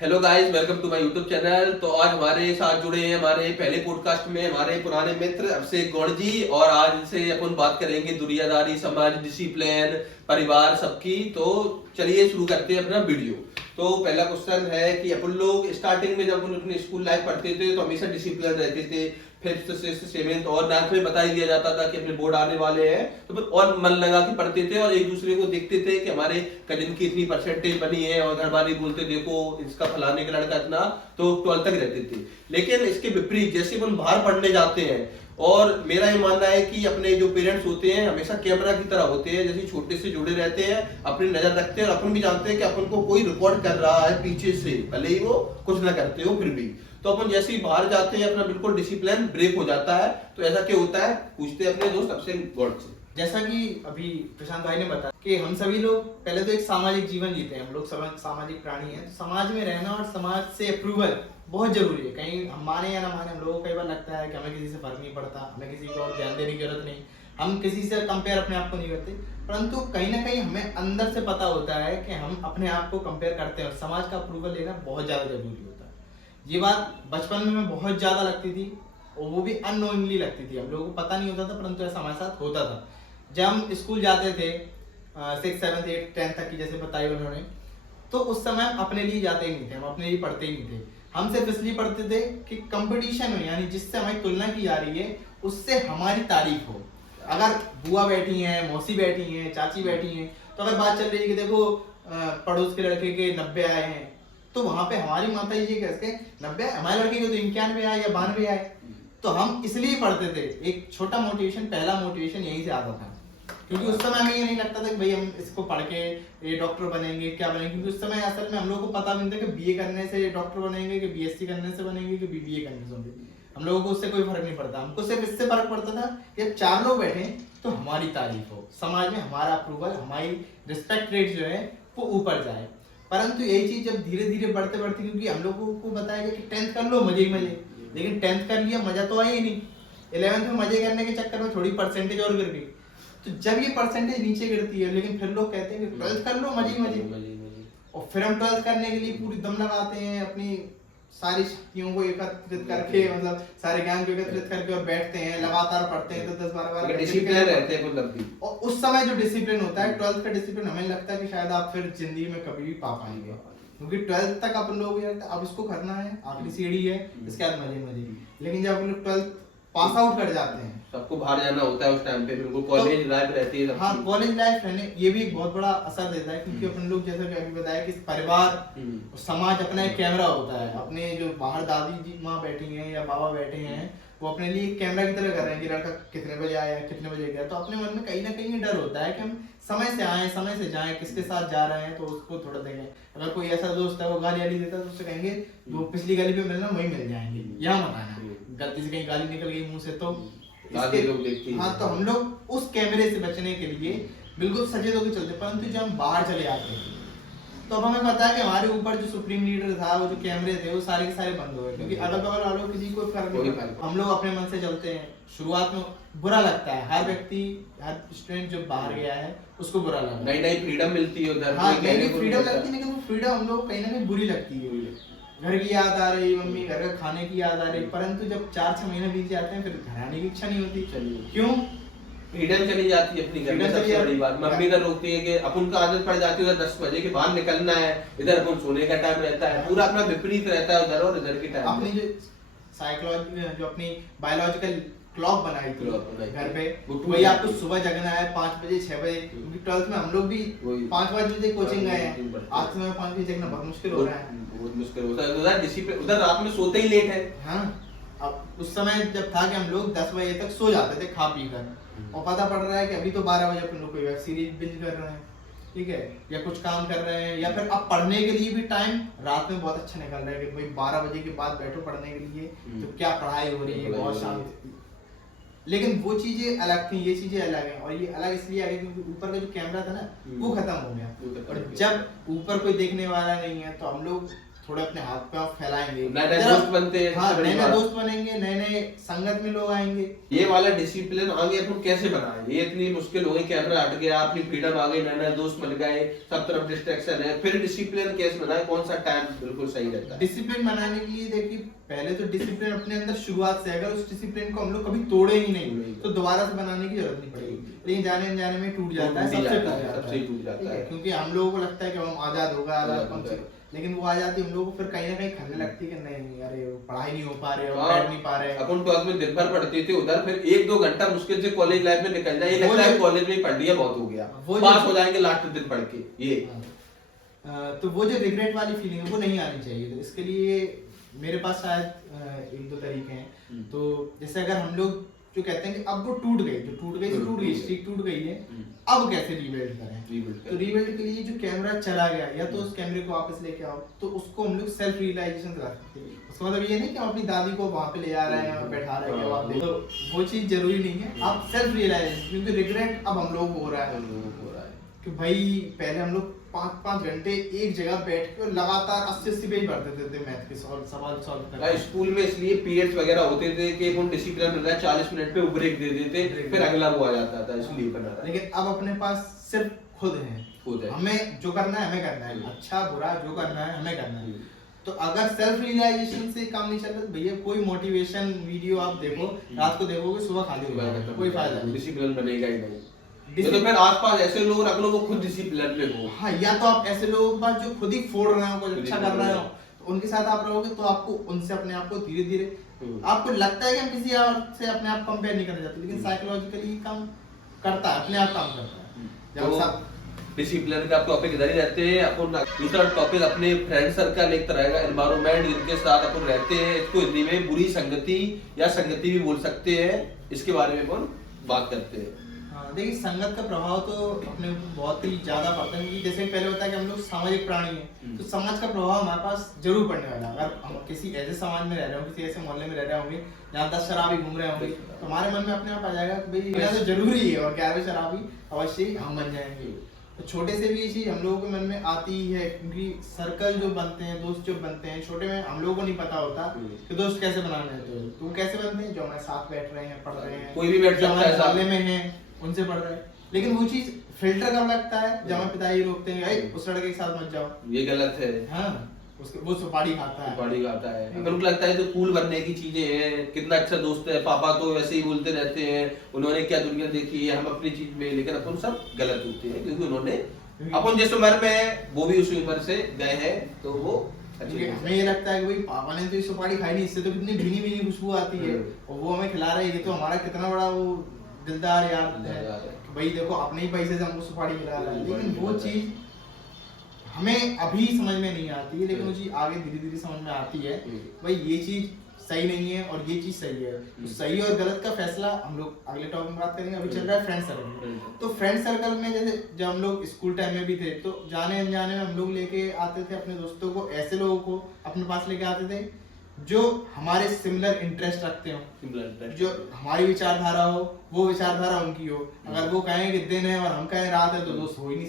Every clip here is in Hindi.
Hello guys, welcome to my YouTube channel. तो आज हमारे साथ जुड़े हैं हमारे पहले पॉडकास्ट में हमारे पुराने मित्र अभिषेक गौड़ जी, और आज से अपन बात करेंगे दुनियादारी, समाज, डिसिप्लिन, परिवार सबकी। तो चलिए शुरू करते हैं अपना वीडियो। तो पहला क्वेश्चन है कि अपन लोग स्टार्टिंग में जब अपन अपनी स्कूल लाइफ पढ़ते थे तो हमेशा डिसिप्लिन रहते थे। फिफ्थ, सिक्स्थ, सेवेंथ और नाइन्थ में बता ही दिया जाता था कि अपने बोर्ड आने वाले हैं, तो फिर और मन लगा के पढ़ते थे और एक दूसरे को देखते थे कि हमारे कजिन की इतनी परसेंटेज बनी है, और घर वाले बोलते देखो इसका फलाने का लड़का इतना, तो 12 तक रहते थे। लेकिन इसके विपरीत जैसे अपन बाहर पढ़ने जाते हैं, और मेरा ये मानना है कि अपने जो पेरेंट्स होते हैं हमेशा कैमरा की तरह होते हैं, जैसे छोटे से जुड़े रहते हैं, अपनी नजर रखते हैं, और अपन भी जानते हैं कि अपन को कोई रिकॉर्ड कर रहा है पीछे से, भले ही वो कुछ ना करते हो फिर भी। तो अपन जैसे ही बाहर जाते हैं अपना बिल्कुल डिसिप्लिन ब्रेक हो जाता है। तो ऐसा क्यों होता है, पूछते हैं अपने दोस्त अभिषेक गौड़ से। जैसा कि अभी प्रशांत भाई ने बताया कि हम सभी लोग पहले तो एक सामाजिक जीवन जीते हैं, हम लोग सब सामाजिक प्राणी हैं। समाज में रहना और समाज से अप्रूवल बहुत जरूरी है। कहीं हम माने या ना माने, हम लोगों को कई बार लगता है कि हमें किसी से फर्क नहीं पड़ता, हमें किसी को और ध्यान देने की जरूरत नहीं, हम किसी से कंपेयर अपने आप को नहीं करते। परंतु कहीं ना कहीं हमें अंदर से पता होता है कि हम अपने आप को कंपेयर करते हैं, और समाज का अप्रूवल लेना बहुत ज्यादा जरूरी होता है। ये बात बचपन में मैं बहुत ज्यादा लगती थी, और वो भी अननोइंगली लगती थी, हम लोगों को पता नहीं होता था, परंतु ऐसा हमारे साथ होता था। जब हम स्कूल जाते थे 6, 7, 8, 10 तक की, जैसे बताई उन्होंने, तो उस समय हम अपने लिए जाते ही नहीं थे, हम अपने लिए पढ़ते ही नहीं थे। हम सिर्फ इसलिए पढ़ते थे कि कंपटीशन में, यानी जिससे हमारी तुलना की जा रही है उससे हमारी तारीफ हो। अगर बुआ बैठी हैं, मौसी बैठी हैं, चाची बैठी हैं, तो अगर बात चल रही है कि देखो पड़ोस के लड़के के 90 आए हैं, तो वहां पे हमारी माता जी ये कहते 90, हमारे लड़के के तो 91 आए या 92 आए। तो हम इसलिए पढ़ते थे। एक छोटा मोटिवेशन, पहला मोटिवेशन यहीं से आता था, क्योंकि उस समय हमें ये नहीं लगता था कि भाई हम इसको पढ़ के ये डॉक्टर बनेंगे, क्या बनेंगे, क्योंकि उस समय असल में हम लोगों को पता भी नहीं था कि बीए करने से डॉक्टर बनेंगे, कि बीएससी करने से बनेंगे, कि बीबीए करने से बनेंगे। हम लोगों को उससे कोई फर्क नहीं पड़ता, हमको सिर्फ इससे फर्क पड़ता था कि 4 लोग बैठे तो हमारी तारीफ हो, समाज में हमारा अप्रूवल, हमारी रिस्पेक्ट रेट जो है वो ऊपर जाए। परंतु यही चीज जब धीरे धीरे बढ़ते बढ़ते, क्योंकि हम लोगों को बताया गया कि 10th कर लो मजे ही मजे, लेकिन 10th कर लिया मजा तो आया ही नहीं। 11th में मजे करने के चक्कर में थोड़ी परसेंटेज और गिर गई। तो जब ये परसेंटेज नीचे गिरती है, लेकिन फिर लोग कहते हैं कि 12th कर लो मजे ही मजे, और फिर हम 12th करने के लिए पूरी दम लगाते हैं, अपनी सारी शक्तियों को एकत्रित करके, मतलब सारे ज्ञान को एकत्रित करके, और बैठते हैं, लगातार पढ़ते हैं, तो 10-12 बार डिसिप्लिन रहते हैं मतलब भी। और उस समय जो डिसिप्लिन होता है 12th का डिसिप्लिन, हमें लगता है कि शायद आप फिर जिंदगी में कभी भी पा पाएंगे, क्योंकि 12th तक अपन लोग ये अब इसको करना है, आखिरी सीढ़ी है, इसके बाद मजे मजे। लेकिन जब अपन लोग 12th पास आउट कर जाते हैं, सबको बाहर जाना होता है उस टाइम पे, बिल्कुल कॉलेज लाइफ रहती है। हाँ, कॉलेज लाइफ रहने ये भी एक बहुत बड़ा असर देता है, क्योंकि अपन लोग जैसा कि अभी बताया कि परिवार और समाज अपना एक कैमरा होता है। अपने जो बाहर दादी जी माँ बैठी हैं या बाबा बैठे हैं, वो अपने लिए कैमरा की तरह कर रहे हैं कि लड़का कितने बजे आया, कितने बजे गया। तो अपने मन में कहीं ना कहीं डर होता है कि हम समय से आए, समय से जाएं, किसके साथ जा रहे हैं, तो उसको थोड़ा देखें। अगर कोई ऐसा दोस्त है वो गाली वाली देता है, तो उससे कहेंगे वो पिछली गली पे मिलना, वही मिल जाएंगे, यहाँ मत आना। गलती से कहीं गाली निकल गई मुंह से तो लोग देखते हैं। हाँ, तो हम लोग उस कैमरे से बचने के लिए बिल्कुल सचेत होकर चलते। परंतु जब हम बाहर चले आते हैं, तो अब हमें पता है कि हमारे ऊपर जो सुप्रीम लीडर था, वो जो कैमरे थे, वो सारे के सारे बंद हो गए, क्योंकि अगल बगल वालों किसी को फर्क नहीं पड़ता। हम लोग अपने मन से चलते हैं। शुरुआत में बुरा लगता है, हर व्यक्ति, हर स्टूडेंट जो बाहर गया है उसको बुरा लगता है। नई नई फ्रीडम मिलती है उधर। हाँ, नई फ्रीडम लगती है, लेकिन वो फ्रीडम हम लोग कहीं ना कहीं बुरी लगती है। घर की याद आ रही, मम्मी घर का खाने की याद आ रही। परंतु जब 4-6 महीने बीत जाते हैं, फिर घर आने की इच्छा नहीं होती। क्यों? फ्रीडम चली जाती है अपनी घर में। सबसे बड़ी बात मम्मी इधर रोकती है कि अपन का आदत पड़ जाती है उधर 10 बजे के बाद निकलना है, इधर अपन सोने का टाइम रहता है, पूरा अपना विपरीत रहता है उधर और इधर के टाइम। अपनी जो साइकोलॉजी, जो अपनी बायोलॉजिकल क्लॉक बनाई थी घर पे, वही आपको सुबह जगना है 5 बजे 6 बजे, क्योंकि 12th में हम लोग भी 5 बजे कोचिंग गए हैं। आज समय 5 बजे जगना बहुत मुश्किल हो रहा है, बहुत मुश्किल होता है उधर। डिसिप्लिन उधर रात में सोते ही लेट है। हाँ, अब उस समय जब था कि हम लोग 10 बजे तक सो जाते थे खा पी कर, और पता पड़ रहा है कि अभी तो 12 बजे अपन लोग कोई वेब सीरीज बिंज कर रहे हैं, ठीक है, या कुछ काम कर रहे हैं, या फिर अब पढ़ने के लिए भी टाइम रात में बहुत अच्छा निकल रहा है कि भाई 12 बजे के बाद बैठो पढ़ने के लिए, तो क्या पढ़ाई हो रही है, बहुत शांति। लेकिन वो चीजें अलग थी, ये चीजें अलग है, और ये अलग इसलिए आ गई क्योंकि ऊपर का जो कैमरा था ना, वो खत्म हो गया। और जब ऊपर कोई देखने वाला नहीं है, तो हम लोग थोड़े अपने हाथ पे फैलाएंगे, नए नए दोस्त बनते हैं, हाँ, बड़ी नए नए बात। दोस्त बनेंगे, नए नए संगत में लोग आएंगे। ये वाला डिसिप्लिन आगे अपन कैसे बनाए, ये इतनी मुश्किल हो गई, कैमरा हट गया, अपनी फ्रीडम आ गई, नए नए दोस्त बन गए, सब तरफ डिस्ट्रैक्शन है, फिर डिसिप्लिन कैसे बनाए, कौन सा टाइम बिल्कुल सही रहता है? डिसिप्लिन बनाने के लिए देखिए पहले तो डिसिप्लिन अपने अंदर शुरुआत से, अगर उस डिसिप्लिन को हम लोग कभी तोड़े ही नहीं तो दोबारा से बनाने की जरूरत नहीं पड़ेगी, लेकिन जाने अनजाने में टूट जाता है, सबसे टूट जाता ठीक है। है, क्योंकि हम लोगों को लगता है कि हम आजाद होगा, लेकिन वो आ जाती है हम लोगों को फिर कहीं ना कहीं खलने लगती है कि नहीं अरे पढ़ाई नहीं हो पा रहे, बैठ नहीं पा रहे। अपन 12th में दिन भर पढ़ते थे उधर, फिर 1-2 घंटा मुश्किल से कॉलेज लाइफ में निकल जाए, ये लगता है कॉलेज में ही पढ़ लिया बहुत हो गया, पास हो जाएंगे लास्ट दिन पढ़ के, ये तो वो जो रिग्रेट वाली फीलिंग है वो नहीं आनी चाहिए। तो इसके लिए मेरे पास शायद 1-2 तरीके हैं। तो जैसे अगर हम लोग जो कहते हैं कि अब वो टूट गई, जो टूट गई सो टूट गई, स्ट्रीक टूट गई है, अब कैसे रीबिल्ड करें? तो रीबिल्ड के लिए जो कैमरा चला गया या तो उस कैमरे को वापस लेके आओ, तो उसको हम लोग सेल्फ रियलाइजेशन करा सकते हैं। उसका मतलब ये नहीं कि हम अपनी दादी को वहां पे ले जा रहे हैं और बैठा रहे हैं, आप देखो वो चीज जरूरी नहीं है। आप सेल्फ रियलाइजेशन, क्योंकि रिग्रेट अब हम लोग को हो रहा है कि भाई पहले हम लोग 5-5 घंटे एक जगह बैठ के लगातार 80-80 पेज भर देते थे मैथ के सवाल सॉल्व करने। स्कूल में इसलिए पीरियड्स वगैरह होते थे कि उन डिसिप्लिन मिल रहा है, 40 मिनट पे ब्रेक दे देते, फिर अगला वो आ जाता था, इसलिए बना था। लेकिन अब अपने पास सिर्फ खुद है, हमें जो करना है हमें करना है, अच्छा बुरा जो करना है हमें करना है। तो अगर सेल्फ रियलाइजेशन से काम नहीं चल रहा तो भैया कोई मोटिवेशन वीडियो आप देखो, रात को देखोगे सुबह खाली हो जाएगा, कोई फायदा नहीं, डिसिप्लिन बनेगा ही नहीं। तो फिर आसपास ऐसे लोग रख लो वो खुद डिसिप्लिन में हो। हाँ, या तो आप ऐसे लोगों के पास जो खुद ही फोड़ रहे हो, कुछ अच्छा कर रहे हो, तो उनके साथ आप रहोगे तो आपको उनसे अपने आप को धीरे धीरे आपको लगता है कि हम किसी और से अपने आप कंपेयर नहीं करना चाहते, लेकिन साइकोलॉजिकली काम करता है, अपने आप काम करता है। जब सब डिसिप्लिन का टॉपिक इधर ही रहते हैं अपन। दूसरा टॉपिक अपने फ्रेंड सर्कल एक तरह का एनवायरनमेंट जिनके साथ अपन रहते हैं, इसको हिंदी में बुरी संगति या संगति भी बोल सकते हैं, इसके बारे में अपन बात करते हैं। देखिए संगत का प्रभाव तो अपने ऊपर बहुत ही ज्यादा पड़ता है, क्योंकि जैसे पहले बताया कि हम लोग सामाजिक प्राणी हैं, तो समाज का प्रभाव हमारे पास जरूर पड़ने वाला है। अगर हम किसी ऐसे समाज में रह रहे होंगे, किसी ऐसे मोहल्ले में रह रहे होंगे जहाँ 10 शराबी घूम रहे होंगे, तो हमारे मन में अपने आप आ जाएगा कि भाई ये तो जरूरी है और 11वें शराबी अवश्य ही हम बन जाएंगे। तो छोटे से भी ये चीज हम लोगों के मन में आती ही है, क्योंकि सर्कल जो बनते हैं, दोस्त जो बनते हैं, छोटे में हम लोगों को नहीं पता होता कि दोस्त कैसे बनाने हैं। तो कैसे बनते हैं? जो हमारे साथ बैठ रहे हैं, पढ़ रहे हैं, कोई भी बैठ सकता है, मोहल्ले में है उनसे पढ़ रहे हैं। लेकिन वो चीज फिल्टर कब लगता है जब हमारे पिताजी रोकते हैं, भाई उस लड़के के साथ मत जाओ, ये गलत है। हाँ, वो सुपारी खाता है, सुपारी खाता है। अगर उनको लगता है तो कूल बनने की चीजें हैं, कितना अच्छा दोस्त है, पापा तो वैसे ही बोलते रहते हैं, उन्होंने क्या दुनिया देखी है, हम अपनी चीज में, लेकिन अपन सब गलत होते हैं, क्योंकि उन्होंने अपन जिस उम्र में है वो भी उस उम्र से गए हैं, तो वो हमें ये लगता है कि भाई पापा ने तो ये सुपारी खाई नहीं, इससे तो कितनी भीनी भीनी खुशबू आती है और वो हमें खिला रहे हैं, ये तो हमारा कितना बड़ा वो दिलदार यार है, भाई देखो अपने ही पैसे से हमको सुपारी खिला रहा है। लेकिन वो चीज हमें अभी समझ में नहीं आती है, लेकिन वो चीज आगे धीरे धीरे समझ में आती है, भाई ये चीज सही नहीं है और ये चीज सही है। तो सही और गलत का फैसला हम लोग अगले टॉपिक में बात करेंगे। अभी चल रहा है फ्रेंड सर्कल। तो फ्रेंड सर्कल में जैसे जब हम लोग स्कूल टाइम में भी थे, तो जाने अनजाने में हम लोग लेके आते थे अपने दोस्तों को, ऐसे लोगों को अपने पास लेके आते थे जो हमारे सिमिलर इंटरेस्ट रखते हो, जो हमारी विचारधारा हो वो विचारधारा उनकी हो। अगर वो कहेंगे दिन है और हम कहें रात है तो दोस्त हो ही नहीं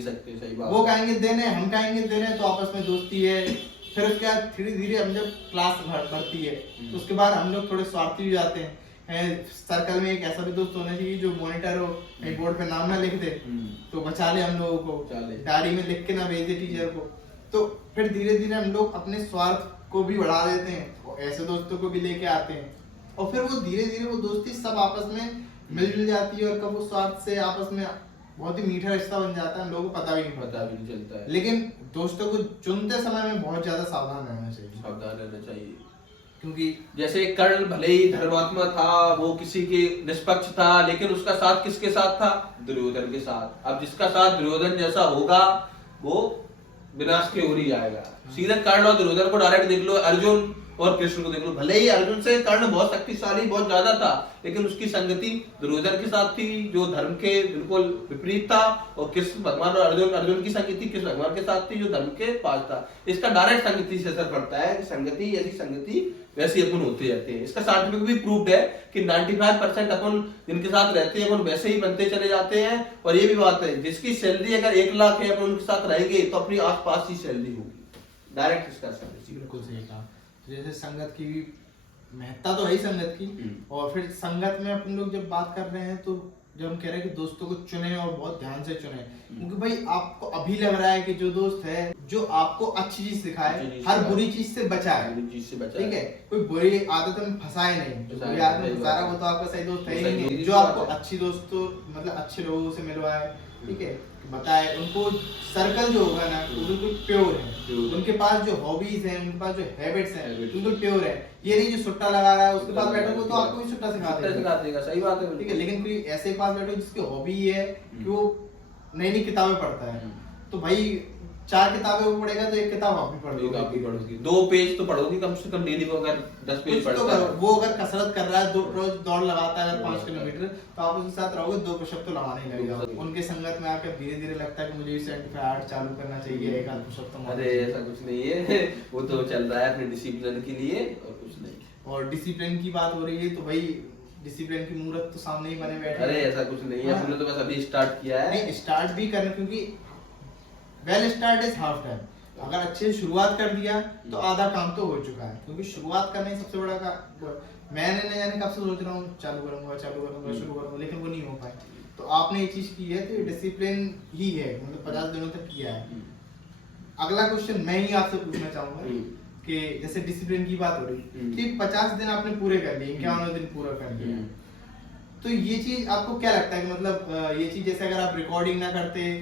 सकते, सही बात। वो कहेंगे दिन है, हम कहेंगे दिन है, तो आपस में दोस्ती है। फिर उसके बाद धीरे धीरे हम जब क्लास बढ़ती है तो उसके बाद हम लोग थोड़े स्वार्थी हो जाते हैं। सर्कल में एक ऐसा भी दोस्त होना चाहिए जो मॉनिटर हो, कहीं बोर्ड पे नाम ना लिख दे तो बचा ले हम लोगों को, डायरी में लिख के ना भेज दे टीचर को। तो फिर धीरे धीरे हम लोग अपने स्वार्थ को भी बढ़ा देते हैं और ऐसे दोस्तों को भी लेके आते हैं, और फिर वो धीरे धीरे वो दोस्ती सब आपस में मिल जाती है और कब वो स्वार्थ से आपस में बहुत ही मीठा रिश्ता बन जाता है, हम लोगों को पता भी नहीं चलता है। लेकिन दोस्तों को चुनते समय में बहुत ज्यादा सावधान रहना चाहिए, क्योंकि जैसे कर्ण भले ही धर्मात्मा था, वो किसी के निष्पक्ष था, लेकिन उसका साथ किसके साथ था? दुर्योधन के साथ। अब जिसका साथ दुर्योधन जैसा होगा वो विनाश की ओर ही जाएगा। सीधे कर्ण और दुर्योधन को डायरेक्ट देख लो, अर्जुन और कृष्ण को देख लो। भले ही अर्जुन से कर्ण बहुत शक्तिशाली, बहुत ज्यादा था, लेकिन उसकी संगति दुर्योधन के साथ थी जो धर्म के बिल्कुल विपरीत था, और कृष्ण भगवान और अर्जुन की संगति कृष्ण भगवान के साथ थी जो धर्म के पास था। इसका डायरेक्ट संगति से असर पड़ता है कि संगति ऐसी संगति वैसे अपन होते जाते हैं। इसका साइंटिफिक भी प्रूव्ड है कि 95% अपन जिनके साथ रहते हैं अपन वैसे ही बनते चले जाते हैं। और ये भी बात है, जिसकी सैलरी अगर 1 लाख है अपन उनके साथ रहेंगे तो अपनी आस पास ही सैलरी होगी, डायरेक्ट डिस्कस करनी चाहिए। बिल्कुल सही कहा। तो जैसे संगत की भी महत्ता तो है ही संगत की, और फिर संगत में अपन लोग जब बात कर रहे हैं तो जब हम कह रहे हैं कि दोस्तों को चुने और बहुत ध्यान से चुने, क्योंकि भाई आपको अभी लग रहा है कि जो दोस्त है जो आपको अच्छी चीज सिखाए, हर बुरी चीज से बचाए, ठीक है, कोई बुरी आदत में फंसाए नहीं। जो बुरी आदत में फंसा रहा वो तो आपका सही दोस्त है ही नहीं। जो आपको अच्छी दोस्तों मतलब अच्छे लोगों से मिलवाए, ठीक है, बताए, उनको सर्कल जो होगा ना वो बिल्कुल प्योर है, उनके पास जो हॉबीज हैं, उनके पास जो हैबिट्स हैं बिल्कुल प्योर है। ये नहीं जो सुट्टा लगा रहा है उसके पास बैठोगे तो आपको भी सुट्टा सिखा देगा, सही बात है, ठीक है। लेकिन कोई ऐसे के पास बैठो जिसकी हॉबी है कि वो नई नई किताबें पढ़ता है, तो भाई 4 किताबें वो पढ़ेगा तो 1 किताब आप भी पढ़ोगे, 2 पेज तो पढ़ोगे कम से कम डेली। अगर 10 पेज पढ़ता है, वो अगर कसरत कर रहा है, रोज दौड़ लगाता है अगर 5 किलोमीटर, तो आप उसके साथ रहोगे 2 पुशअप तो लगाने ही लगेगा। उनके संगत में आकर धीरे धीरे लगता है कि मुझे भी 75 आर्ट चालू करना चाहिए, 1 आध पुशअप तो। अरे ऐसा कुछ नहीं है, वो तो चल रहा है अपने डिसिप्लिन के लिए और कुछ नहीं। और डिसिप्लिन की बात हो रही है तो भाई डिसिप्लिन की मूर्त तो सामने ही बने बैठे। अरे ऐसा कुछ नहीं है, हमने तो बस अभी स्टार्ट किया है। नहीं, स्टार्ट भी करना, क्योंकि well start is half time. अगर अच्छे से शुरुआत कर दिया तो आधा काम तो हो चुका है, क्योंकि शुरुआत करना ही सबसे बड़ा मैंने नहीं जाने कब से सोच रहा हूँ चालू करूंगा शुरू करूंगा, लेकिन वो नहीं हो पाए। तो आपने ये चीज की है तो ये डिसिप्लिन ही है, मतलब 50 दिनों तक किया है। अगला क्वेश्चन मैं ही आपसे पूछना चाहूंगा कि जैसे डिसिप्लिन की बात हो रही कि 50 दिन आपने पूरे कर लिए, 51 दिन पूरा कर लिया, तो ये चीज आपको क्या लगता है कि मतलब ये चीज जैसे अगर आप रिकॉर्डिंग ना करते,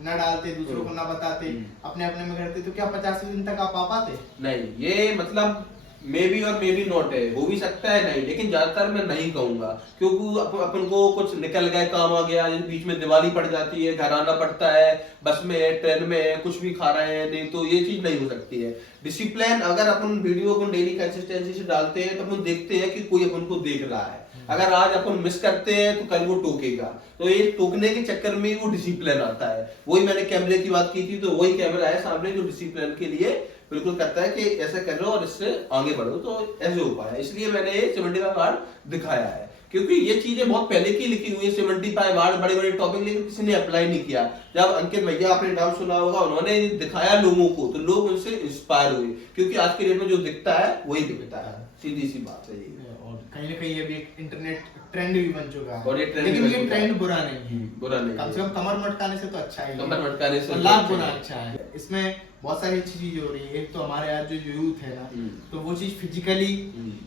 ना डालते, दूसरों को ना बताते, अपने अपने में करते, तो क्या 50 दिन तक आप आ पाते? नहीं, ये मतलब मे बी और मे बी नॉट है, हो भी सकता है नहीं, लेकिन ज्यादातर मैं नहीं कहूंगा, क्योंकि अपन को कुछ निकल गए, काम आ गया, बीच में दिवाली पड़ जाती है, घर आना पड़ता है, बस में है, ट्रेन में है, कुछ भी खा रहे हैं, नहीं तो ये चीज नहीं हो सकती है। डिसिप्लिन अगर अपन वीडियो को डेली कंसिस्टेंसी से डालते हैं तो अपन देखते हैं कि कोई अपन को देख रहा है। अगर आज अपन मिस करते हैं तो कल वो टोकेगा, तो ये टोकने के चक्कर में वो डिसिप्लिन आता है। वही मैंने कैमरे की बात की थी, तो वही कैमरा है सामने जो डिसिप्लिन के लिए बिल्कुल करता है कि ऐसे कर लो और इससे आगे बढ़ो, तो ऐसे हो पाया। इसलिए मैंने ये 75 वार्ड दिखाया है, क्योंकि ये चीजें बहुत पहले की लिखी हुई है 75 वार्ड, बड़े बड़े टॉपिक, लेकिन किसी ने अप्लाई नहीं किया। जब अंकित भैया आपने नाम सुना होगा, उन्होंने दिखाया लोगों को, तो लोग उनसे इंस्पायर हुए, क्योंकि आज के डेट में जो दिखता है वही दिखता है, सीधी सी बात है ये। और कहीं ना कहीं ये भी एक इंटरनेट ट्रेंड भी बन चुका है, और ये ट्रेंड, लेकिन ये ट्रेंड बुरा नहीं है, बुरा नहीं, कम से कम कमर मटकाने से तो अच्छा है, कमर मटकाने से लाख गुना अच्छा है। इसमें बहुत सारी अच्छी चीजें हो रही है। एक तो हमारे आज जो यूथ है ना, तो वो चीज फिजिकली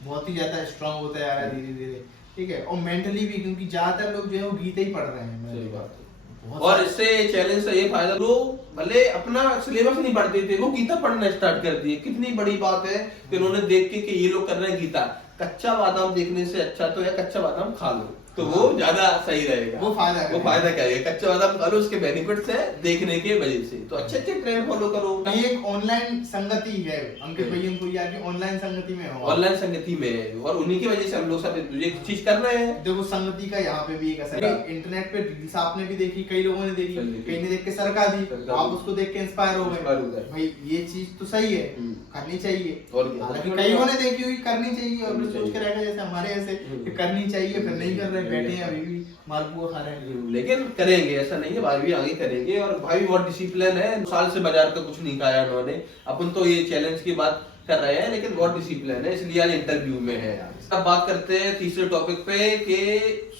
बहुत ही ज्यादा स्ट्रांग होता जा रहा है धीरे धीरे, ठीक है, और मेंटली भी, क्योंकि ज्यादातर लोग जो है वो गीता ही पढ़ रहे हैं। सही बात है। और इससे चैलेंज से ये फायदा, लोग भले अपना सिलेबस नहीं पढ़ते थे, वो गीता पढ़ना स्टार्ट कर दिए। कितनी बड़ी बात है कि उन्होंने देख के कि ये लोग कर रहे हैं गीता। कच्चा बादाम देखने से अच्छा तो है कच्चा बादाम खा लो, तो वो ज्यादा सही रहेगा। वो फायदा क्या है, कच्चा बादाम खा लो, उसके बेनिफिट्स है देखने के वजह से। तो अच्छे अच्छे ट्रेंड फॉलो करो। ये एक ऑनलाइन संगति है, अंकित भैया पुरिया की ऑनलाइन संगति में हो, ऑनलाइन संगति में है, और उन्हीं की वजह से हम लोग सब ये चीज कर रहे हैं। देखो संगति का यहाँ पे भी एक असर है। इंटरनेट पे रील्स आपने भी देखी, कई लोगों ने देखी, कई ने देख के सरका दी, आप उसको देख के इंस्पायर हो गए। भाई ये चीज तो सही है, करनी चाहिए। हालांकि कईयों ने देखी हुई करनी चाहिए, और सोच के रहेगा जैसे हमारे ऐसे करनी चाहिए, फिर नहीं कर रहे, बैठे हैं अभी भी मालपुआ खा रहे हैं। लेकिन करेंगे, ऐसा नहीं है, भाई भी आगे करेंगे। और भाई बहुत डिसिप्लिन है, साल से बाजार का कुछ नहीं खाया उन्होंने। अपन तो ये चैलेंज की बात कर रहे हैं, लेकिन बहुत डिसिप्लिन है, इसलिए आज इंटरव्यू में है। अब बात करते हैं तीसरे टॉपिक पे कि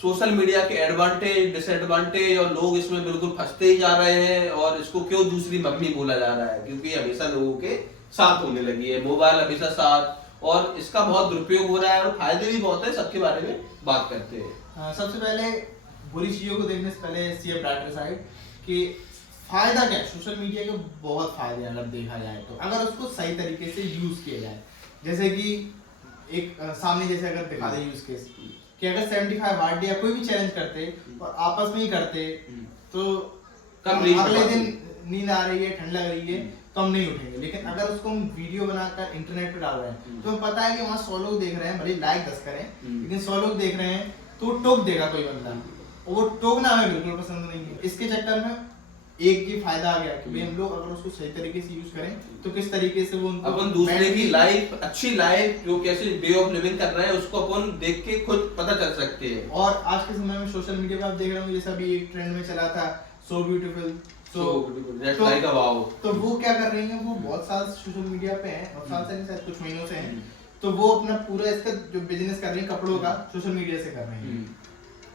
सोशल मीडिया के एडवांटेज, डिसएडवांटेज, और लोग इसमें बिल्कुल फंसते ही जा रहे हैं, और इसको क्यों दूसरी मम्मी बोला जा रहा है, क्योंकि हमेशा लोगों के साथ होने लगी है, मोबाइल हमेशा साथ, और इसका बहुत दुरुपयोग हो रहा है, और फायदे भी बहुत है। सबके बारे में बात करते हैं। सबसे पहले बुरी चीजों को देखने से पहले सी ए ब्राइटर साइड कि फायदा क्या है। सोशल मीडिया के बहुत फायदे हैं अगर देखा जाए तो, अगर उसको सही तरीके से यूज किया जाए। जैसे कि एक सामने जैसे अगर दिखा दे यूज केस कि अगर 75 वार्ड या कोई भी चैलेंज करते और आपस में ही करते, तो अगले दिन नींद आ रही है, ठंड लग रही है, तो हम नहीं उठेंगे। लेकिन अगर उसको हम वीडियो बनाकर इंटरनेट पे डाल रहे हैं, तो हमें पता है कि वहाँ 100 लोग देख रहे हैं, भले लाइक 10 करें, लेकिन 100 लोग देख रहे हैं, तो टोक देगा कोई बंदा, और वो टोकना हमें बिल्कुल पसंद नहीं है। इसके चक्कर में एक ये फायदा आ गया कि भाई हम लोग अगर उसको सही तरीके से यूज करें, तो किस तरीके से वो अपन दूसरे की लाइफ, अच्छी लाइफ, जो कैसे वे ऑफ लिविंग कर रहे हैं, उसको अपन देख के खुद पता चल सकते हैं। और आज के समय में सोशल मीडिया पे आप देख रहे होंगे, जैसा भी एक ट्रेंड में चला था, so beautiful that's like a wow. तो वो क्या कर रही हैं, वो बहुत साल सोशल मीडिया पे हैं, और साल से नहीं शायद कुछ महीनों से हैं, तो वो अपना पूरा इसका जो बिजनेस कर रही हैं कपड़ों का, सोशल मीडिया से कर रही हैं।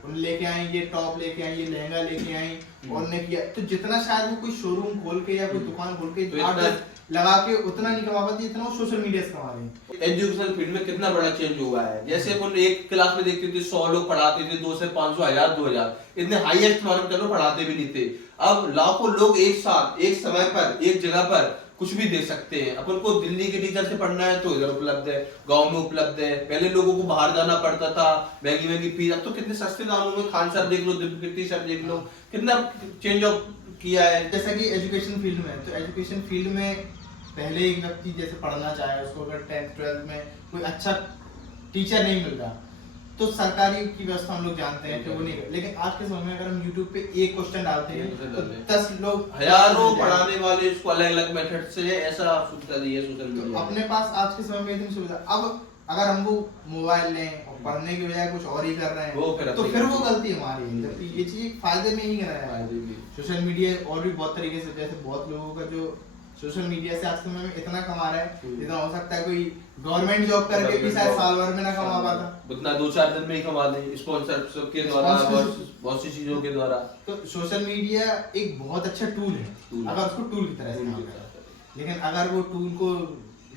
उन्हें लेके आई ये टॉप, लेके आई ये लहंगा, लेके आई और उन्हें किया, तो जितना शायद वो कोई शोरूम खोल के या कोई दुकान खोल के तो 8-10 लगा के उतना नहीं कमा पाती, इतना वो सोशल मीडिया से कमा रही है। एजुकेशन फील्ड में कितना बड़ा चेंज हुआ है। जैसे अपन एक क्लास में देखते थे 100 लोग पढ़ाते थे, 2 से 500, 1000, 2000, इतने हाईएस्ट मार्क चलो पढ़ाते भी नहीं थे। अब लाखों लोग एक साथ, एक समय पर, एक जगह पर कुछ भी दे सकते हैं। अपन को दिल्ली के टीचर से पढ़ना है तो इधर उपलब्ध है, गांव में उपलब्ध है। पहले लोगों को बाहर जाना पड़ता था, महंगी महंगी फीस, अब तो कितने सस्ते दामों में खान सर देख लो, दिव्य कीर्ति सर देख लो, कितना चेंज ऑफ किया है। जैसा कि एजुकेशन फील्ड में, तो एजुकेशन फील्ड में पहले एक व्यक्ति जैसे पढ़ना चाहे, उसको अगर 10th 12th में कोई अच्छा टीचर नहीं मिल रहा, तो सरकारी की व्यवस्था हम लोग जानते हैं कि वो नहीं, लेकिन आज के समय में अगर हम YouTube पे एक क्वेश्चन डालते हैं तो 10 लोग, हजारों पढ़ाने वाले इसको अलग अलग मेथड से ऐसा सुविधा दी है सोशल तो मीडिया। अपने पास आज के समय में इतनी सुविधा। अब अगर हम वो मोबाइल लें और पढ़ने की बजाय कुछ और ही कर रहे हैं, तो फिर वो गलती हमारी है, जबकि ये चीज फायदे में ही कर रहा है। सोशल मीडिया और भी बहुत तरीके से, जैसे बहुत लोगों का जो सोशल मीडिया से आज के समय में इतना कमा रहा है, जितना हो सकता है कोई गवर्नमेंट जॉब करके भी शायद साल भर में ना कमा पाता, उतना 2-4 दिन में ही कमा दे, स्पॉन्सर के द्वारा, बहुत सी चीजों के द्वारा। तो सोशल मीडिया एक बहुत अच्छा टूल है, अगर उसको टूल की तरह इस्तेमाल करें। लेकिन अगर वो टूल को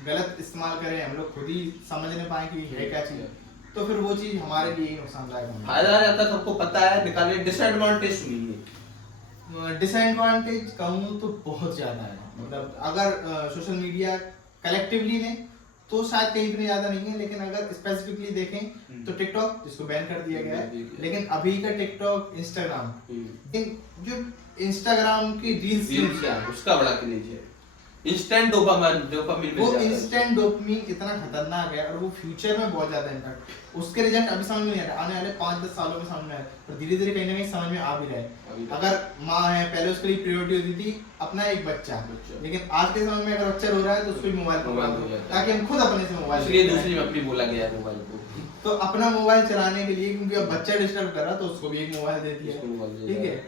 गलत इस्तेमाल करें, हम लोग खुद ही समझ नहीं पाए कि है क्या चीज, तो फिर वो चीज हमारे लिए नुकसानदायक होगी। फायदा रहता सबको पता है, निकाले डिसएडवांटेज सुनिए। डिसएडवांटेज कहूँ तो बहुत ज्यादा है, मतलब अगर सोशल मीडिया कलेक्टिवली लें तो शायद कहीं इतने ज्यादा नहीं है, लेकिन अगर स्पेसिफिकली देखें तो टिकटॉक, जिसको बैन कर दिया गया है, लेकिन अभी का टिकटॉक, इंस्टाग्राम, जो इंस्टाग्राम की रील्स उसका बड़ा क्रेज है। इंस्टेंट डोपामिन वो इंस्टेंट डोपामिन इतना खतरनाक है, और वो फ्यूचर में बहुत ज्यादा इम्पैक्ट, उसके रिजल्ट अभी समझ में नहीं आ रहा, आने वाले 5-10 सालों में समझ में आए, पर धीरे धीरे कहीं ना कहीं समझ में आ भी रहा है। अगर माँ है, पहले उसके लिए प्रायोरिटी होती थी अपना एक बच्चा, लेकिन आज के समय में अगर बच्चा रो रहा है तो उसको मोबाइल, ताकि हम खुद अपने से मोबाइल, इसलिए दूसरी में अपनी बोला गया है मोबाइल को, तो अपना मोबाइल चलाने के लिए, क्योंकि अब बच्चा डिस्टर्ब कर रहा तो उसको भी एक मोबाइल दे दिया, ठीक है।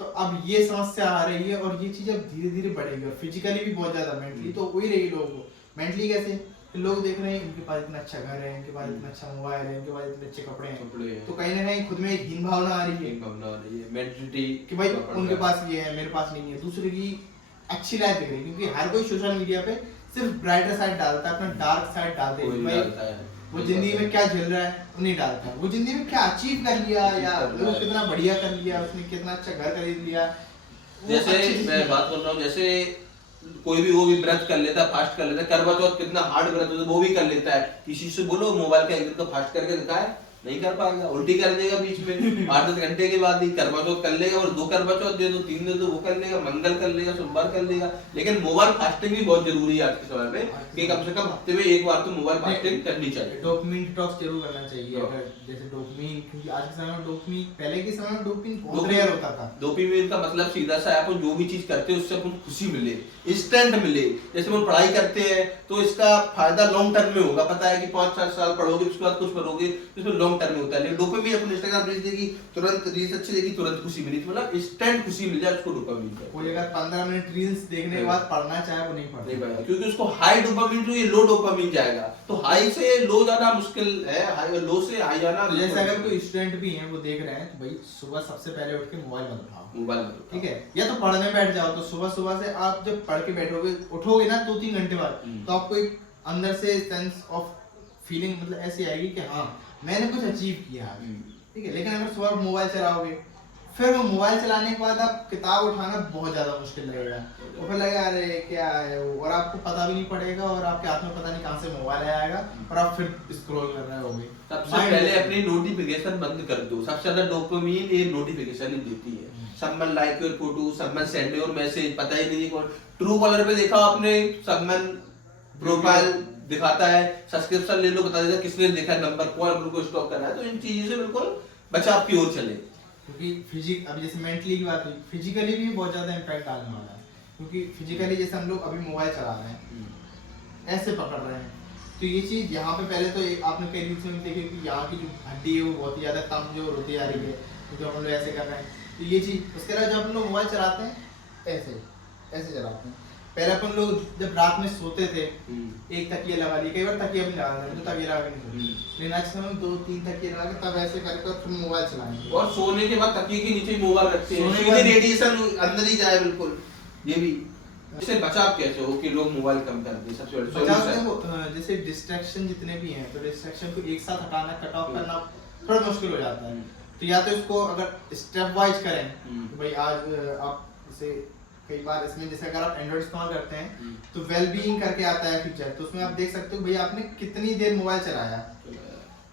तो अब ये समस्या आ रही है, और ये चीज अब धीरे धीरे बढ़ेगी, और फिजिकली भी बहुत ज्यादा, मेंटली तो हो ही रही लोगों को। मेंटली कैसे, लोग देख रहे हैं इनके पास इतना अच्छा घर है, इनके पास इतना अच्छा मोबाइल है, इनके पास इतने अच्छे कपड़े हैं, तो कहीं ना कहीं खुद में एक हीन भावना आ रही है, मेंटलिटी कि भाई उनके पास ये है, मेरे पास नहीं है। दूसरे की अच्छी लाइफ दिख रही है, क्योंकि हर कोई सोशल मीडिया पे सिर्फ ब्राइटर साइड डालता है, अपना डार्क साइड डालते हैं, वो जिंदगी में क्या झेल रहा है वो नहीं डालता, वो जिंदगी में क्या अचीव कर लिया, या वो कितना बढ़िया कर लिया, उसने कितना अच्छा घर खरीद लिया। जैसे मैं बात कर रहा हूँ, जैसे कोई भी वो भी व्रत कर लेता है, फास्ट कर लेता है, करवा चौथ कितना हार्ड व्रत होता है वो भी कर लेता है, किसी से बोलो मोबाइल का एक दिन का फास्ट करके दिखाए, नहीं कर पाएगा, उल्टी कर देगा बीच में 8-10 घंटे के बाद ही। करवा चौथ कर लेगा, और 2 करवा चौथ दे दो, 3 दे दो, वो कर लेगा, मंगल कर लेगा, सोमवार कर लेगा। लेकिन मोबाइल फास्टिंग भी बहुत जरूरी है आज के समय में, कि कम से कम हफ्ते में एक बार तो मोबाइल फास्टिंग करनी चाहिए। डोपामिन डिटॉक्स जरूर करना चाहिए, अगर जैसे डोपामिन, क्योंकि आज के समय में डोपामिन, पहले के समय में डोपामिन बहुत रेयर होता था। डोपामिन का मतलब सीधा सा है, अपन जो भी चीज करते हैं उससे अपन खुशी मिले, इंस्टेंट मिले। जैसे हम पढ़ाई करते हैं तो इसका फायदा लॉन्ग टर्म में होगा, पता है कि 5-4 साल पढ़ोगे, उसके बाद कुछ करोगे, इसमें लॉन्ग टर्म में होता है। लेकिन डोपामिन अपन इंस्टाग्राम रील्स देखी, तुरंत रील्स अच्छी देखी, तुरंत खुशी मिली, मतलब इंस्टेंट खुशी मिल जाए, उसको डोपामिन कहते हैं। कोई अगर 15 मिनट रील्स देखने के बाद पढ़ना चाहे वो नहीं पढ़ता, क्योंकि उसको हाई डोपामिन जो ये लो डोपामिन जाएगा, तो हाई से लो जाना मुश्किल है, हाई लो से हाई जाना। तो जैसे अगर कोई स्टूडेंट भी है वो देख रहे हैं, तो भाई सुबह सबसे पहले उठ के मोबाइल मत उठाओ, मोबाइल, ठीक है, या तो पढ़ने बैठ जाओ, तो सुबह सुबह से आप जब पढ़ के बैठोगे, उठोगे ना 2-3 घंटे बाद, तो आपको एक अंदर से सेंस ऑफ फीलिंग मतलब ऐसी आएगी कि हाँ मैंने कुछ अचीव किया है, ठीक है। लेकिन अगर सुबह मोबाइल चलाओगे, फिर वो मोबाइल चलाने के बाद आप किताब उठाना बहुत ज्यादा मुश्किल लगेगा, और फिर लगेगा अरे क्या है वो, और आपको पता भी नहीं पड़ेगा, और आपके हाथ में पता नहीं कहां से मोबाइल आएगा, और आप फिर स्क्रॉल कर रहे होगे। सबसे पहले अपनी नोटिफिकेशन बंद कर दो। सबसे ज्यादा डोपामिन ये नोटिफिकेशन ही देती है। Someone like your photo, someone send your message, पता ही नहीं कौन। ट्रू कॉलर पे देखा आपने, समवन प्रोफाइल दिखाता है, सब्सक्रिप्शन ले लो, बता देता किसने देखा, नंबर कौन नंबर को स्टॉक कर रहा है। तो इन चीजों से बिल्कुल बचाव की ओर चले, क्योंकि अभी जैसे मेंटली की बात हुई, फिजिकली भी बहुत ज्यादा इम्पैक्ट डालने वाला है, क्योंकि फिजिकली जैसे हम लोग अभी मोबाइल चला रहे हैं, ऐसे पकड़ रहे हैं, तो ये चीज यहाँ पे पहले तो आपने कई रील्स में देखी कि यहाँ की जो हड्डी है वो बहुत ही ज्यादा कमजोर होती जा रही है, तो हम लोग ऐसे कर रहे हैं, तो ये चीज। उसके अलावा जब हम लोग मोबाइल चलाते हैं ऐसे ऐसे चलाते हैं। पहले अपन लोग जब रात में सोते थे एक तकिया लगा लिया, कई बार तकिया भी लगा लेते, तो तकिया लगा के नहीं सोते, लेकिन आज के समय में 2-3 तकिए लगा के तब ऐसे करके फिर मोबाइल चलाएंगे। और सोने के बाद तकिए के नीचे मोबाइल रखते हैं, सोने के सीधे बाद- रेडिएशन अंदर ही जाए बिल्कुल। ये भी इससे बचाव कैसे हो कि लोग मोबाइल कम कर दें? सबसे बड़ी बचाव solution। देखो, जैसे डिस्ट्रैक्शन जितने भी हैं तो डिस्ट्रैक्शन को एक साथ हटाना, कट ऑफ करना थोड़ा मुश्किल हो जाता है। तो या तो इसको अगर स्टेप वाइज करें तो भाई आज आप जैसे कई बार इसमें जैसे अगर आप एंड्रॉइड इस्तेमाल करते हैं तो वेलबीइंग करके आता है फीचर, तो उसमें आप देख सकते हो भाई आपने कितनी देर मोबाइल चलाया।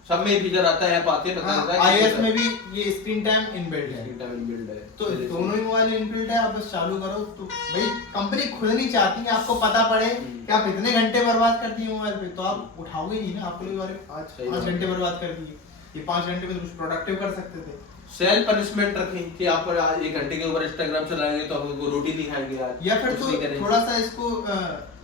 सब में फीचर आता है, ऐप आते हैं, पता चलता है आईओएस में भी ये स्क्रीन टाइम इनबिल्ट है, इनबिल्ट है। तो दोनों ही मोबाइल इनबिल्ट है। आप बस चालू करो तो भाई कंपनी खुद नहीं चाहती है आपको पता पड़े कि आप इतने घंटे बर्बाद कर दिए मोबाइल पे, तो आप उठाओगे नहीं ना। आपको लोग आज सही 5 बात। घंटे बर्बाद कर दिए, ये 5 घंटे में तो कुछ प्रोडक्टिव कर सकते थे। सेल्फ पनिशमेंट रखें कि आप आज 1 घंटे के ऊपर इंस्टाग्राम चलाएंगे तो आपको रोटी नहीं खाएंगे आज, या फिर कुछ तो नहीं करेंगे। थोड़ा सा इसको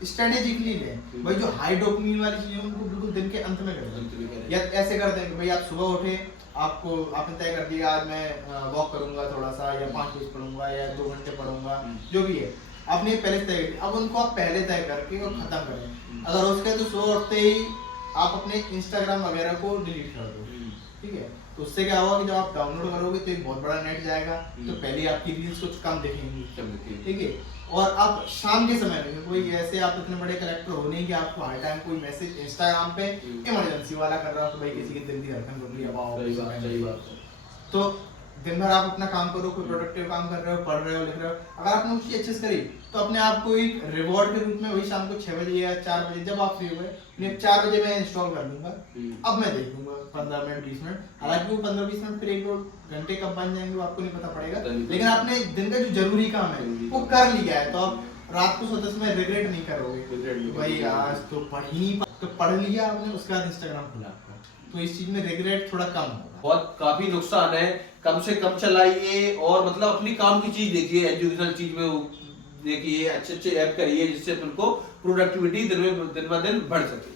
स्ट्रेटेजिकली लें, भाई जो हाई डोपामिन वाली चीजें हैं उनको बिल्कुल दिन के अंत में करें। अंत में करें। या ऐसे कर दें कि भाई आप सुबह उठे, आपने तय कर दिया आज मैं वॉक करूंगा थोड़ा सा, या 5 पेज पढ़ूंगा, या 2 घंटे पढ़ूंगा, जो भी है आपने पहले तय कर दिया। अब उनको आप पहले तय करके और खत्म करें। अगर हो सके तो सुबह उठते ही आप अपने इंस्टाग्राम वगैरह को डिलीट कर दो, ठीक है। तो उससे क्या होगा कि जब आप डाउनलोड करोगे तो एक बहुत बड़ा नेट जाएगा, तो पहले आपकी रील्स कुछ कम दिखेंगी, ठीक है। और आप शाम के समय में कोई ऐसे आप इतने बड़े कलेक्टर हो नहीं कि आपको हर टाइम कोई मैसेज इंस्टाग्राम पे इमरजेंसी वाला कर रहा हो, तो भाई किसी के दिल की धड़कन बढ़ रही है, अब आओ। सही बात है। तो दिन भर आप अपना काम करो, कोई प्रोडक्टिव काम कर रहे हो, पढ़ रहे हो, लिख रहे हो, अगर आपने उसकी अच्छे से करी तो अपने आप को एक रिवॉर्ड के रूप में वही शाम को 6 बजे या 4 बजे जब आप फ्री हुए, 4 बजे मैं इंस्टॉल कर लूंगा, अब मैं देख लूंगा 15 मिनट 20 मिनट। हालांकि वो 15-20 मिनट फिर 1-2 घंटे कब बन जाएंगे वो आपको नहीं पता पड़ेगा, लेकिन आपने दिन का जो जरूरी काम है वो कर लिया है, तो आप रात को सोते समय रिग्रेट नहीं करोगे भाई आज तो पढ़ ही नहीं तो पढ़ लिया आपने, उसके बाद इंस्टाग्राम खुला आपका, तो इस चीज में रिग्रेट थोड़ा कम होगा। बहुत काफी नुकसान है, कम से कम चलाइए और मतलब अपनी काम की चीज देखिए, एजुकेशनल चीज में देखिए, अच्छे ऐप करिए जिससे अपन को प्रोडक्टिविटी दिन ब दिन बढ़ सके।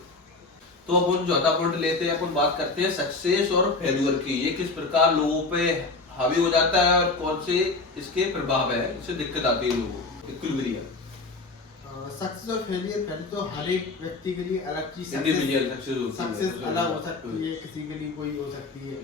तो अपन चौथा पॉइंट लेते हैं, अपन बात करते हैं सक्सेस और फेल्यूर की। ये किस प्रकार लोगों पे हावी हो जाता है और कौन से इसके प्रभाव है, इससे दिक्कत आती है लोगों को। सक्सेस और फेलियर पहले तो हर एक व्यक्ति के लिए अलग चीज, इंडिविजुअल सक्सेस अलग हो सकती है, किसी के लिए कोई हो सकती है,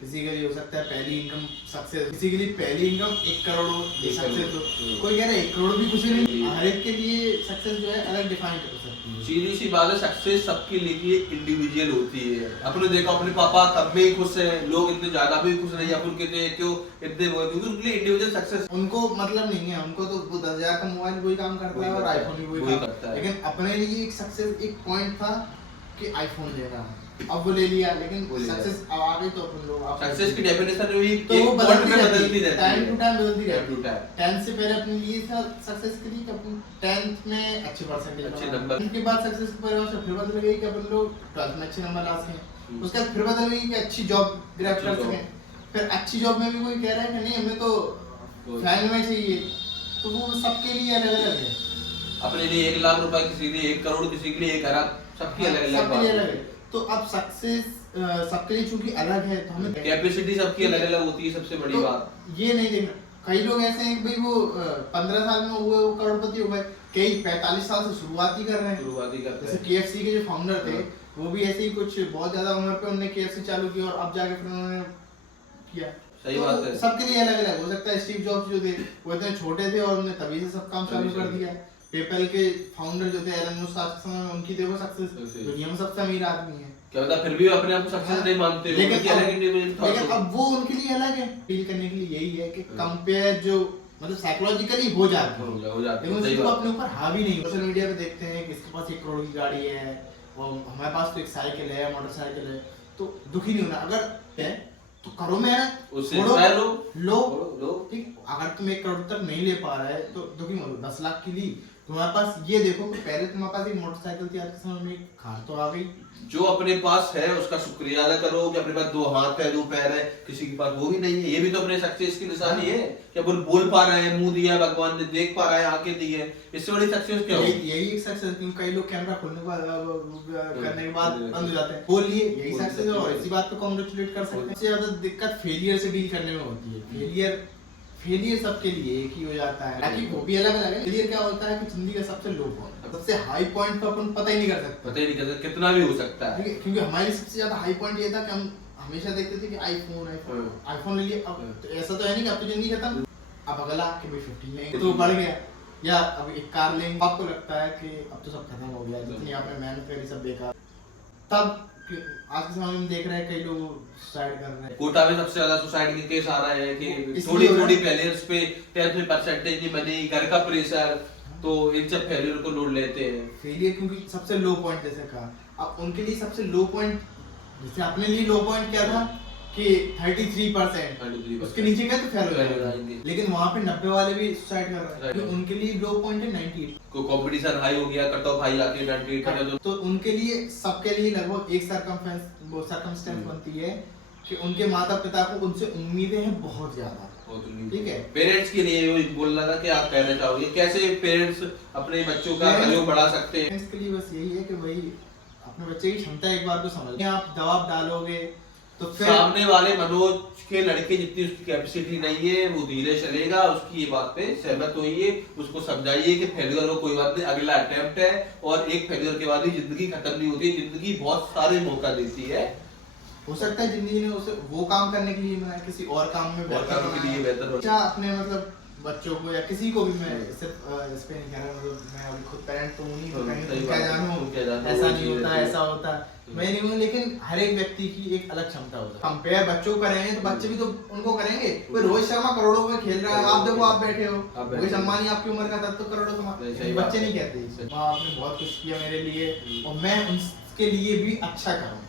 किसी के लिए हो सकता है पहली इनकम सक्सेस, किसी के लिए पहली इनकम 1 करोड़ हो सक्सेस हो, कोई कह रहा है 1 करोड़ भी कुछ नहीं, हर एक के लिए सक्सेस जो है अलग डिफाइन हो सकती है। सीधी सी बात है, सक्सेस सबके लिए इंडिविजुअल होती है। आपने देखा अपने पापा तब में ही खुश हैं, लोग इतने ज्यादा भी खुश नहीं, अपन कहते हैं क्यों इतने वो, क्योंकि उनके लिए इंडिविजुअल सक्सेस उनको मतलब नहीं है, उनको तो वो 10,000 का मोबाइल वही काम करता है और आईफोन भी वही काम करता है, लेकिन अपने लिए एक सक्सेस एक पॉइंट था कि आईफोन लेना है, अब वो ले लिया, लेकिन सक्सेस अब आ गई तो अपन लोग सक्सेस की डेफिनेशन भी तो वो बदलती रहती है, टाइम टू टाइम बदलती टाइम टू रहती है। टाइम 10th से पहले अपने लिए था सक्सेस के लिए कि अपन 10th में अच्छे परसेंटेज, अच्छे नंबर, उसके बाद सक्सेस की परिभाषा फिर बदल गई कि अपन लोग 12th में अच्छे नंबर ला सकें, उसके बाद फिर बदल गई कि अच्छी जॉब ग्रैब कर सकें, फिर अच्छी जॉब में भी कोई कह रहा है कि नहीं हमें तो फैन में चाहिए, तो वो सबके लिए अलग अलग है। अपने लिए 1 लाख रुपए, किसी के लिए 1 करोड़, किसी के लिए 1 अरब, सबकी अलग अलग है। तो अब सक्सेस सबके लिए चूंकि अलग है तो हमें कैपेसिटी सबकी अलग अलग होती है, सबसे बड़ी बात ये नहीं देखना। कई लोग ऐसे हैं कि भाई वो 15 साल में हुए वो करोड़पति हो गए, कई 45 साल से शुरुआत ही कर रहे हैं, जैसे KFC के जो फाउंडर थे वो भी ऐसे ही कुछ बहुत ज्यादा उम्र पे उन्होंने KFC चालू किया और अब जाके फिर उन्होंने किया। सही तो बात है, सबके लिए अलग अलग हो सकता है। स्टीव जॉब्स जो थे वो इतने छोटे थे और उन्होंने तभी से सब काम चालू कर दिया। पेपल के फाउंडर जो थे एलन मस्क, आज के समय में उनकी देखो सक्सेस, दुनिया में सबसे अमीर आदमी है, क्या पता फिर भी अपने आप को सक्सेस नहीं मानते हो, लेकिन अब वो उनके लिए अलग है। फील करने के लिए यही है कि कंपेयर जो मतलब साइकोलॉजिकली हो जाता है, लेकिन उसको अपने ऊपर हावी नहीं। सोशल मीडिया पे देखते हैं कि इसके पास 1 करोड़ की गाड़ी है और हमारे पास तो एक साइकिल है, मोटरसाइकिल है, तो दुखी नहीं होना। अगर है तो करो मेहनत, उससे लो ठीक। अगर तुम 1 करोड़ तक नहीं ले पा रहा है तो दुखी मत हो। 10 लाख की ली तुम्हारे पास, ये देखो कि पहले तुम्हारे पास एक मोटरसाइकिल थी, आज के समय में कार तो आ गई। जो अपने पास है उसका शुक्रिया अदा करो कि अपने पास 2 हाथ है, 2 पैर है, किसी के पास वो भी नहीं है। ये भी तो अपने सक्सेस की निशानी है कि अपन बोल पा रहे हैं, मुंह दिया भगवान ने, देख पा रहे हैं, आंखें दी है, इससे बड़ी सक्सेस क्या होगी? यही एक सक्सेस। क्योंकि कई लोग कैमरा खोलने के बाद करने के बाद बंद हो जाते हैं, बोल लिए, यही सक्सेस है और इसी बात पे कांग्रेचुलेट कर सकते हैं। सबसे ज्यादा दिक्कत फेलियर से डील करने में होती है। फेलियर सबके लिए एक ही हो जाता है, ताकि वो भी अलग अलग है। फेलियर क्या होता है कि जिंदगी का सबसे लो पॉइंट, सबसे हाई पॉइंट तो अपन पता ही नहीं कर सकते, पता ही नहीं कर सकते कितना भी हो सकता है। क्योंकि हमारे लिए सबसे ज्यादा हाई पॉइंट ये था कि हम हमेशा देखते थे कि आईफोन ले लिया। अब तो ऐसा तो है नहीं कि अब तो जिंदगी खत्म, अब अगला कि भाई 15 लेंगे तो बढ़ गया, या अब एक कार लेंगे, आपको लगता है कि अब तो सब खत्म हो गया, जितनी आपने मेहनत करी सब बेकार। तब आज के समय में देख रहे हैं कई लोग सुसाइड कर रहे हैं। कोटा में सबसे ज्यादा सुसाइड के केस आ रहा है कि इसलिए थोड़ी हो रहा थोड़ी है। फेलियर्स पे 10th में परसेंटेज नहीं बनी, घर का प्रेशर, तो इन सब फेलियर को लोड लेते हैं। फेलियर क्योंकि सबसे लो पॉइंट जैसे कहा, अब उनके लिए सबसे लो पॉइंट, जैसे अपने लिए लो पॉइंट क्या था कि 33%, 33%। उसके नीचे गए तो फेल हो फेल हो जाएंगे, जाएंगे। लेकिन वहाँ पे 90 वाले भी सुसाइड कर रहे हैं, Suicide। तो उनके लिए लो पॉइंट है 98। कोई कंपटीशन हाई हो गया, कट ऑफ हाई आके 98 कर दो। तो उनके लिए सबके लिए लगभग एक सर्कमस्टेंस बनती है कि उनके माता पिता को उनसे उम्मीदें हैं बहुत ज्यादा। ठीक है। पेरेंट्स के लिए वो बोलना था कि आप कहना चाहोगे कैसे पेरेंट्स अपने बच्चों का सहयोग बढ़ा सकते हैं? पेरेंट्स के लिए बस यही है कि भाई अपने बच्चे की क्षमता एक बार को समझ, आप दबाव डालोगे तो फिर सामने वाले मनोज के लड़के जितनी उसकी कैपेसिटी नहीं है, वो धीरे चलेगा, उसकी ये बात पे सहमत होइए, उसको समझाइए कि फेलियर हो कोई बात नहीं, अगला अटेम्प्ट है, और एक फेलियर के बाद ही जिंदगी खत्म नहीं होती है, जिंदगी बहुत सारे मौका देती है। हो सकता है जिंदगी ने उसे वो काम करने के लिए मैं किसी और काम में और काम के लिए बेहतर हो। अच्छा, अपने मतलब बच्चों को या किसी को भी मैं सिर्फ इस पे नहीं कह रहा, मतलब मैं अभी खुद पेरेंट तो हूं नहीं, तो कहीं सही क्या बात है, जानूं क्या जानूं, ऐसा वो नहीं चीज़ होता, रहती है। ऐसा होता मैं नहीं हूं, लेकिन हर एक व्यक्ति की एक अलग क्षमता होती है। कंपेयर बच्चों को करेंगे तो बच्चे भी तो उनको करेंगे। कोई रोहित शर्मा करोड़ों में खेल रहा है, आप देखो आप बैठे हो, आप बैठे मुकेश हो। अंबानी आपकी उम्र का तब तो करोड़ों कमा, नहीं, सही बात बच्चे है। नहीं कहते। सही। माँ आपने बहुत कुछ किया मेरे लिए और मैं उनके लिए भी अच्छा करूँ।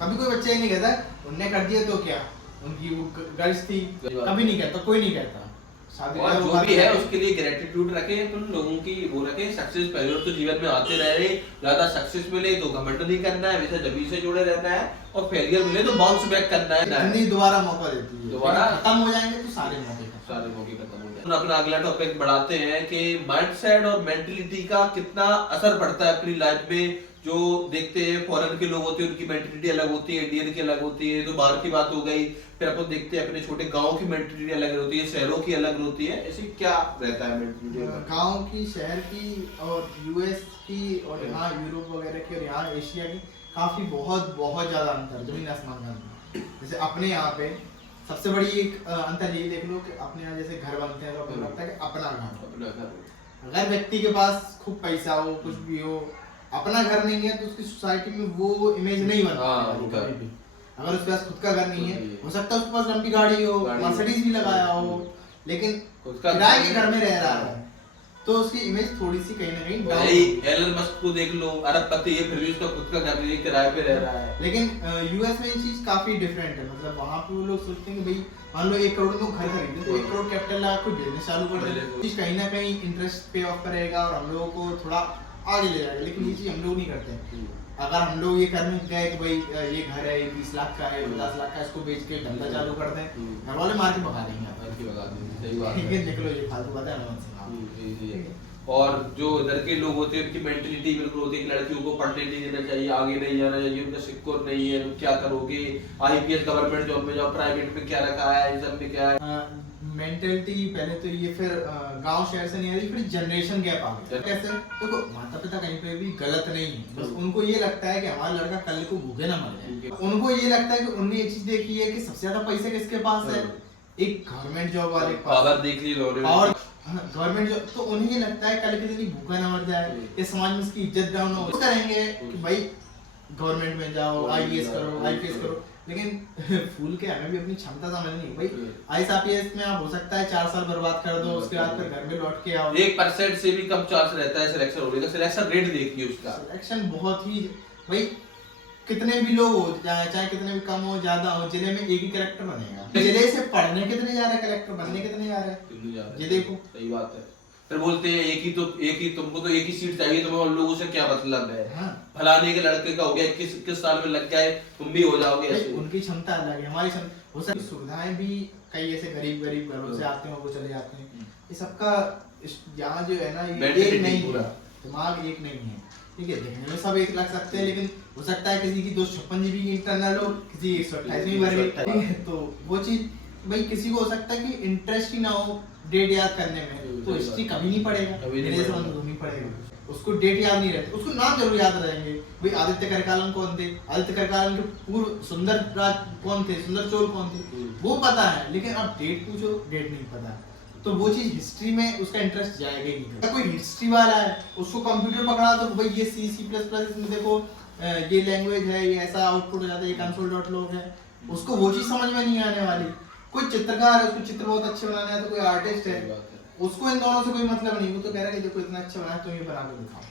कभी कोई बच्चा ही नहीं कहता उनने कर दिया तो क्या, उनकी वो गर्ल्स थी, सही बात। कभी नहीं कहता, कोई नहीं कहता। शादी और ब्याह जो वो भी है करते हैं। उसके लिए ग्रेटिट्यूड रखें, तुम लोगों की वो रखें। सक्सेस फेलियर तो जीवन में आते रहे, ज्यादा सक्सेस मिले तो घमंड नहीं करना है, हमेशा जबी से जुड़े रहना है, और फेलियर मिले तो बाउंस बैक करना है। जिंदगी दोबारा मौका देती है, दोबारा खत्म हो जाएंगे तो सारे मौके खत्म। सारे मौके खत्म हो गए। अपना अगला टॉपिक बढ़ाते हैं कि माइंडसेट और मेंटलिटी का कितना असर पड़ता है अपनी लाइफ में। जो देखते हैं फॉरेन के लोग होते हैं उनकी मेंटलिटी अलग होती है, इंडियन की अलग होती है, तो बाहर की बात हो गई। फिर अपन देखते हैं अपने छोटे गांव की मेंटलिटी अलग होती है, शहरों की अलग होती है। ऐसे क्या रहता है मेंटलिटी? गांव की, शहर की और यूएस की और यहाँ यूरोप वगैरह की और यहाँ एशिया की काफी बहुत बहुत ज्यादा अंतर, जमीन आसमान का अंतर। जैसे अपने यहाँ पे सबसे बड़ी एक अंतर यही देख लो कि अपने यहाँ जैसे घर बनते हैं तो अपन लगता है कि अपना घर। अपना घर। अगर व्यक्ति के पास खूब पैसा हो, कुछ भी हो, अपना घर नहीं है तो उसकी सोसाइटी में वो इमेज नहीं बनती कभी भी। अगर उसके पास खुद का घर नहीं है, हो सकता है उसके पास लंबी गाड़ी हो, मर्सिडीज भी लगाया हो, लेकिन किराए के घर में रह रहा है तो उसकी इमेज थोड़ी सी कहीं ना कहीं डाउन है। एलन मस्क को देख लो, अरबपति है, फिर भी उसका खुद का घर नहीं, किराए पे रह रहा है। लेकिन यूएस में ये चीज काफी डिफरेंट है। मतलब वहाँ पे वो लोग सोचते हैं कि भाई मान लो 1 करोड़ में वो घर खरीदे तो 1 करोड़ कैपिटल लगा कोई बिजनेस चालू कर दे, चीज कहीं ना कहीं इंटरेस्ट पे ऑफ करेगा और हम लोगों को थोड़ा आगे ले जाएगा। लेकिन ये चीज हम लोग नहीं करते। अगर हम लोग ये करने गए कि भाई ये घर है, ये 20 लाख का है, 50 लाख का, इसको बेच के धंधा चालू कर दें, घर वाले मार के भगा देंगे। सही बात है। ठीक है, देख लो ये फालतू बात है हनुमान सिंह। और जो इधर के लोग होते हैं उनकी मेंटलिटी बिल्कुल होती है कि लड़कियों को पढ़ने नहीं देना चाहिए, आगे नहीं जाना चाहिए, उनका सिक्योर नहीं है, तुम क्या करोगे, आईपीएस गवर्नमेंट जॉब में जाओ, प्राइवेट में क्या रखा है, इन सब में क्या है। मेंटलिटी पहले तो ये, फिर गांव शहर से नहीं आ रही, फिर जनरेशन गैप आ गया। कैसे? देखो माता पिता कहीं पे भी गलत नहीं है, बस उनको ये लगता है कि हमारा लड़का कल को भूखे ना मर जाए। उनको ये लगता है कि उनने ये चीज देखी है कि सबसे ज्यादा पैसे किसके पास है, एक गवर्नमेंट जॉब वाले के पास। पावर देख ली लोगों ने। और गवर्नमेंट जॉब तो उन्हें ये लगता है कल के दिन भूखा ना मर जाए, ये समाज में उसकी इज्जत डाउन हो, करेंगे कि भाई गवर्नमेंट में जाओ, आईएएस करो, आईपीएस करो। लेकिन फूल के हमें भी अपनी क्षमता समझनी है। भाई आईएएस में आप हो सकता है 4 साल बर्बाद कर दो, उसके बाद फिर घर में लौट के आओ। 1% से भी कम चांस रहता है सिलेक्शन होने का। सिलेक्शन रेट देखिए उसका। सिलेक्शन बहुत ही, भाई कितने भी लोग हो चाहे कितने भी कम हो ज्यादा हो, जिले में एक ही कलेक्टर बनेगा। जिले से पढ़ने कितने जा रहे हैं, कलेक्टर बनने कितने जा रहे हैं, ये देखो। सही बात है। फिर बोलते हैं एक ही तुमको तो एक ही सीट चाहिए, तुम्हें उन लोगों से क्या मतलब है। हाँ। फलाने के लड़के का हो गया 21 साल में लग गए, तुम भी हो जाओगे ऐसे। उनकी क्षमता अलग है, हमारी क्षमता हो सकती। सुविधाएं भी कई ऐसे गरीब गरीब घरों से आते हैं, वो चले जाते हैं। ये सबका यहाँ जो है ना, ये एक नहीं है, दिमाग एक नहीं है। ठीक है, देखने में सब एक लग सकते हैं, लेकिन हो सकता है किसी की 256 GB की इंटरनल हो, किसी 128 में भर गई, तो वो चीज भाई किसी को हो सकता है कि इंटरेस्ट ही ना हो डेट याद करने में, तो हिस्ट्री कभी नहीं पढ़ेगा, मेरे समझ में नहीं पढ़ेगा। उसको डेट याद नहीं रहती, उसको नाम जरूर याद रहेंगे, भाई आदित्य करकालन कौन थे, आदित्य करकालन के पूर्व सुंदर राज कौन थे, सुंदर चोल कौन थे, वो पता है, लेकिन अब डेट पूछो डेट नहीं पता, तो वो चीज हिस्ट्री में उसका इंटरेस्ट जाएगा ही नहीं। अगर कोई हिस्ट्री वाला है उसको कंप्यूटर पकड़ा तो भाई ये C++ इसमें देखो ये लैंग्वेज है, ये ऐसा आउटपुट हो जाता है, ये console.log है, उसको वो चीज समझ में नहीं आने वाली। कोई चित्रकार है, उसको चित्र बहुत अच्छे बनाने हैं, तो कोई आर्टिस्ट है, उसको इन दोनों से कोई मतलब नहीं, वो तो कह रहा है कि देखो इतना अच्छा बना तुम ये बना के दिखाओ।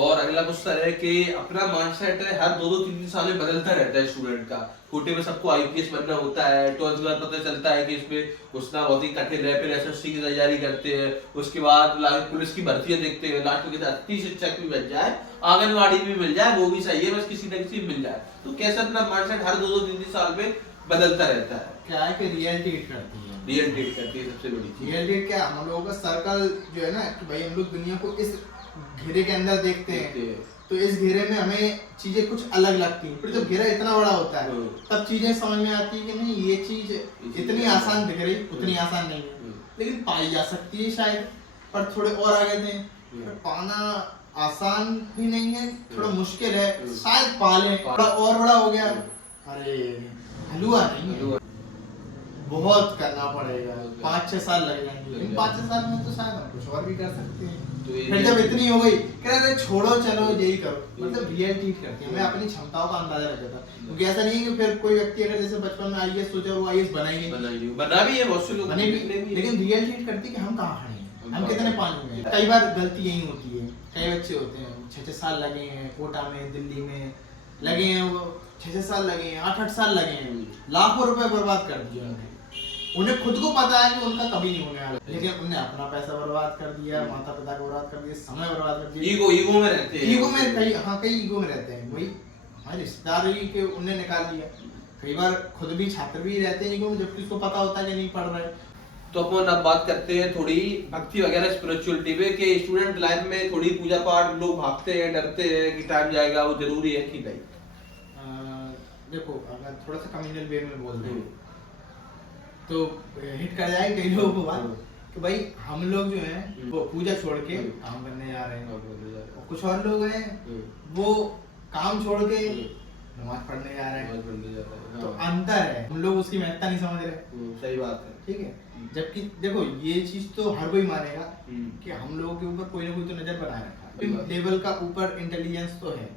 और अगला क्वेश्चन है कि अपना माइंडसेट है हर 2-3 साल में बदलता रहता है स्टूडेंट का। छोटे में सबको IPS बनना होता है, 12th के बाद पता चलता है कि इसमें घुसना बहुत ही कठिन है, फिर SSC की तैयारी करते हैं, उसके बाद पुलिस की भर्तियां देखते हैं, लास्ट में अति शिक्षक भी बन जाए, आंगनवाड़ी भी मिल जाए, वो भी सही है, बस किसी न किसी मिल जाए। तो कैसे अपना माइंडसेट हर 2-3 साल में बदलता रहता है? क्या है कि रियलिटी हिट करती है, रियलिटी हिट करती है सबसे बड़ी चीज। रियलिटी क्या, हम लोगों का सर्कल जो है ना कि भाई हम लोग दुनिया को इस घेरे के अंदर देखते हैं, तो इस घेरे में हमें चीजें कुछ अलग लगती हैं, फिर जब घेरा इतना बड़ा होता है तब चीजें समझ में आती है कि नहीं ये चीज इतनी आसान दिख रही, उतनी आसान नहीं है, लेकिन पाई जा सकती है शायद, पर थोड़े और आगे दें, पर पाना आसान भी नहीं है, थोड़ा मुश्किल है, शायद पा लें, थोड़ा और बड़ा हो गया, अरे हलवा नहीं है, बहुत करना पड़ेगा, 5-6 साल लग जाएंगे, लेकिन 5-6 साल में तो शायद हम कुछ और भी कर सकते हैं। फिर जब इतनी हो गई कह रहे छोड़ो चलो यही करो, मतलब रियलिटी करती है, मैं अपनी क्षमताओं का अंदाजा रख देता, क्योंकि ऐसा नहीं है कि फिर कोई व्यक्ति अगर जैसे बचपन में IAS सोचा वो IAS बना ही नहीं, बना भी है बहुत से लोग, बने भी, लेकिन रियलिटी करती है कि हम कहाँ खड़े हैं, हम कितने पानी में। कई बार गलती यही होती है, कई बच्चे होते हैं 6-6 साल लगे हैं कोटा में, दिल्ली में लगे हैं, वो 6-6 साल लगे हैं, 8-8 साल लगे हैं, लाखों रुपए बर्बाद कर दिए उन्होंने, उन्हें खुद को पता है कि उनका कभी नहीं होने वाला, लेकिन उन्हें अपना पैसा बर्बाद कर दिया, माता पिता को बर्बाद कर दिया, समय बर्बाद कर दिया, ईगो में रहते हैं, ईगो में कई ईगो में रहते हैं, वही हमारे रिश्तेदारी के उन्हें निकाल दिया। कई बार खुद भी छात्र भी रहते हैं ईगो में, जबकि उसको पता होता है कि नहीं पढ़ रहे। तो अपन अब बात करते हैं थोड़ी भक्ति वगैरह स्पिरिचुअलिटी पे, कि स्टूडेंट लाइफ में थोड़ी पूजा पाठ लोग भागते हैं, डरते हैं कि टाइम जाएगा, वो जरूरी है कि नहीं? देखो अगर थोड़ा सा कम्युनल वे में बोल दें तो हिट कर जाए कई लोगों को बात कि भाई हम लोग जो हैं वो पूजा छोड़ के काम करने जा रहे हैं, और कुछ और लोग हैं वो काम छोड़ के नमाज पढ़ने जा रहे हैं, तो अंतर है, हम लोग उसकी महत्ता नहीं समझ रहे। सही बात है, ठीक है, जबकि देखो ये चीज तो हर कोई मानेगा कि हम लोगों के ऊपर कोई ना कोई तो नजर बनाए रखा है, लेवल का ऊपर इंटेलिजेंस तो है,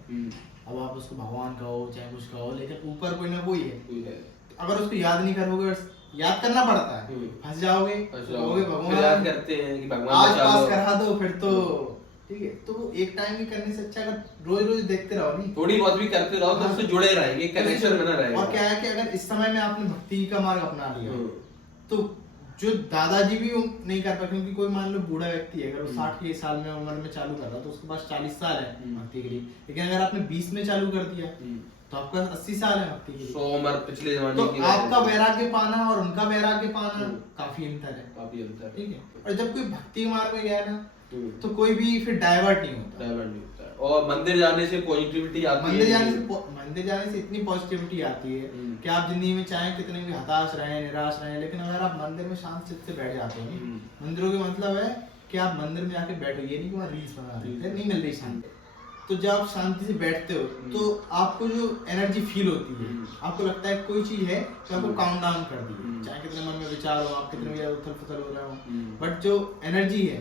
अब आप उसको भगवान कहो चाहे कुछ कहो, लेकिन ऊपर कोई ना कोई है। अगर उसको याद नहीं करोगे, याद करना पड़ता है, फंस जाओगे, भगवान याद करते हैं कि भगवान आज पास करा दो फिर तो ठीक है, तो वो एक टाइम ही करने से अच्छा अगर रोज रोज देखते रहो, नहीं थोड़ी बहुत भी करते रहो तो उससे जुड़े रहेंगे, कनेक्शन बना रहेगा। और क्या है कि अगर इस समय में आपने भक्ति का मार्ग अपना लिया तो जो दादाजी भी नहीं कर पाए, क्योंकि कोई मान लो बूढ़ा व्यक्ति है, अगर वो 60 के साल में उम्र में चालू कर रहा है तो उसके पास 40 साल है भक्ति के लिए, लेकिन अगर आपने 20 में चालू कर दिया तो आपका 80 साल है भक्ति के लिए, 100 उम्र पिछले जमाने तो की, आपका वैराग्य पाना और उनका वैराग्य पाना काफी अंतर है, काफी अंतर है। ठीक है, और जब कोई भक्ति मार्ग में गया ना तो कोई भी फिर डाइवर्ट नहीं होता, और मंदिर जाने से पॉजिटिविटी आती है, मंदिर जाने से इतनी पॉजिटिविटी आती है कि आप जिंदगी में चाहे कितने भी हताश रहे, निराश रहे, लेकिन अगर आप मंदिर में शांत चित्त से बैठ जाते हो, मंदिरों का मतलब है कि आप मंदिर में आके बैठो, ये नहीं कि वहाँ रील्स बना रहे हैं, नहीं मिल रही शांति, तो जब आप शांति से बैठते हो तो आपको जो एनर्जी फील होती है, आपको लगता है कोई चीज है तो आपको काउंट डाउन कर दी, चाहे कितने मन में विचार हो, आप कितने भी उथल पुथल हो रहे हो, बट जो एनर्जी है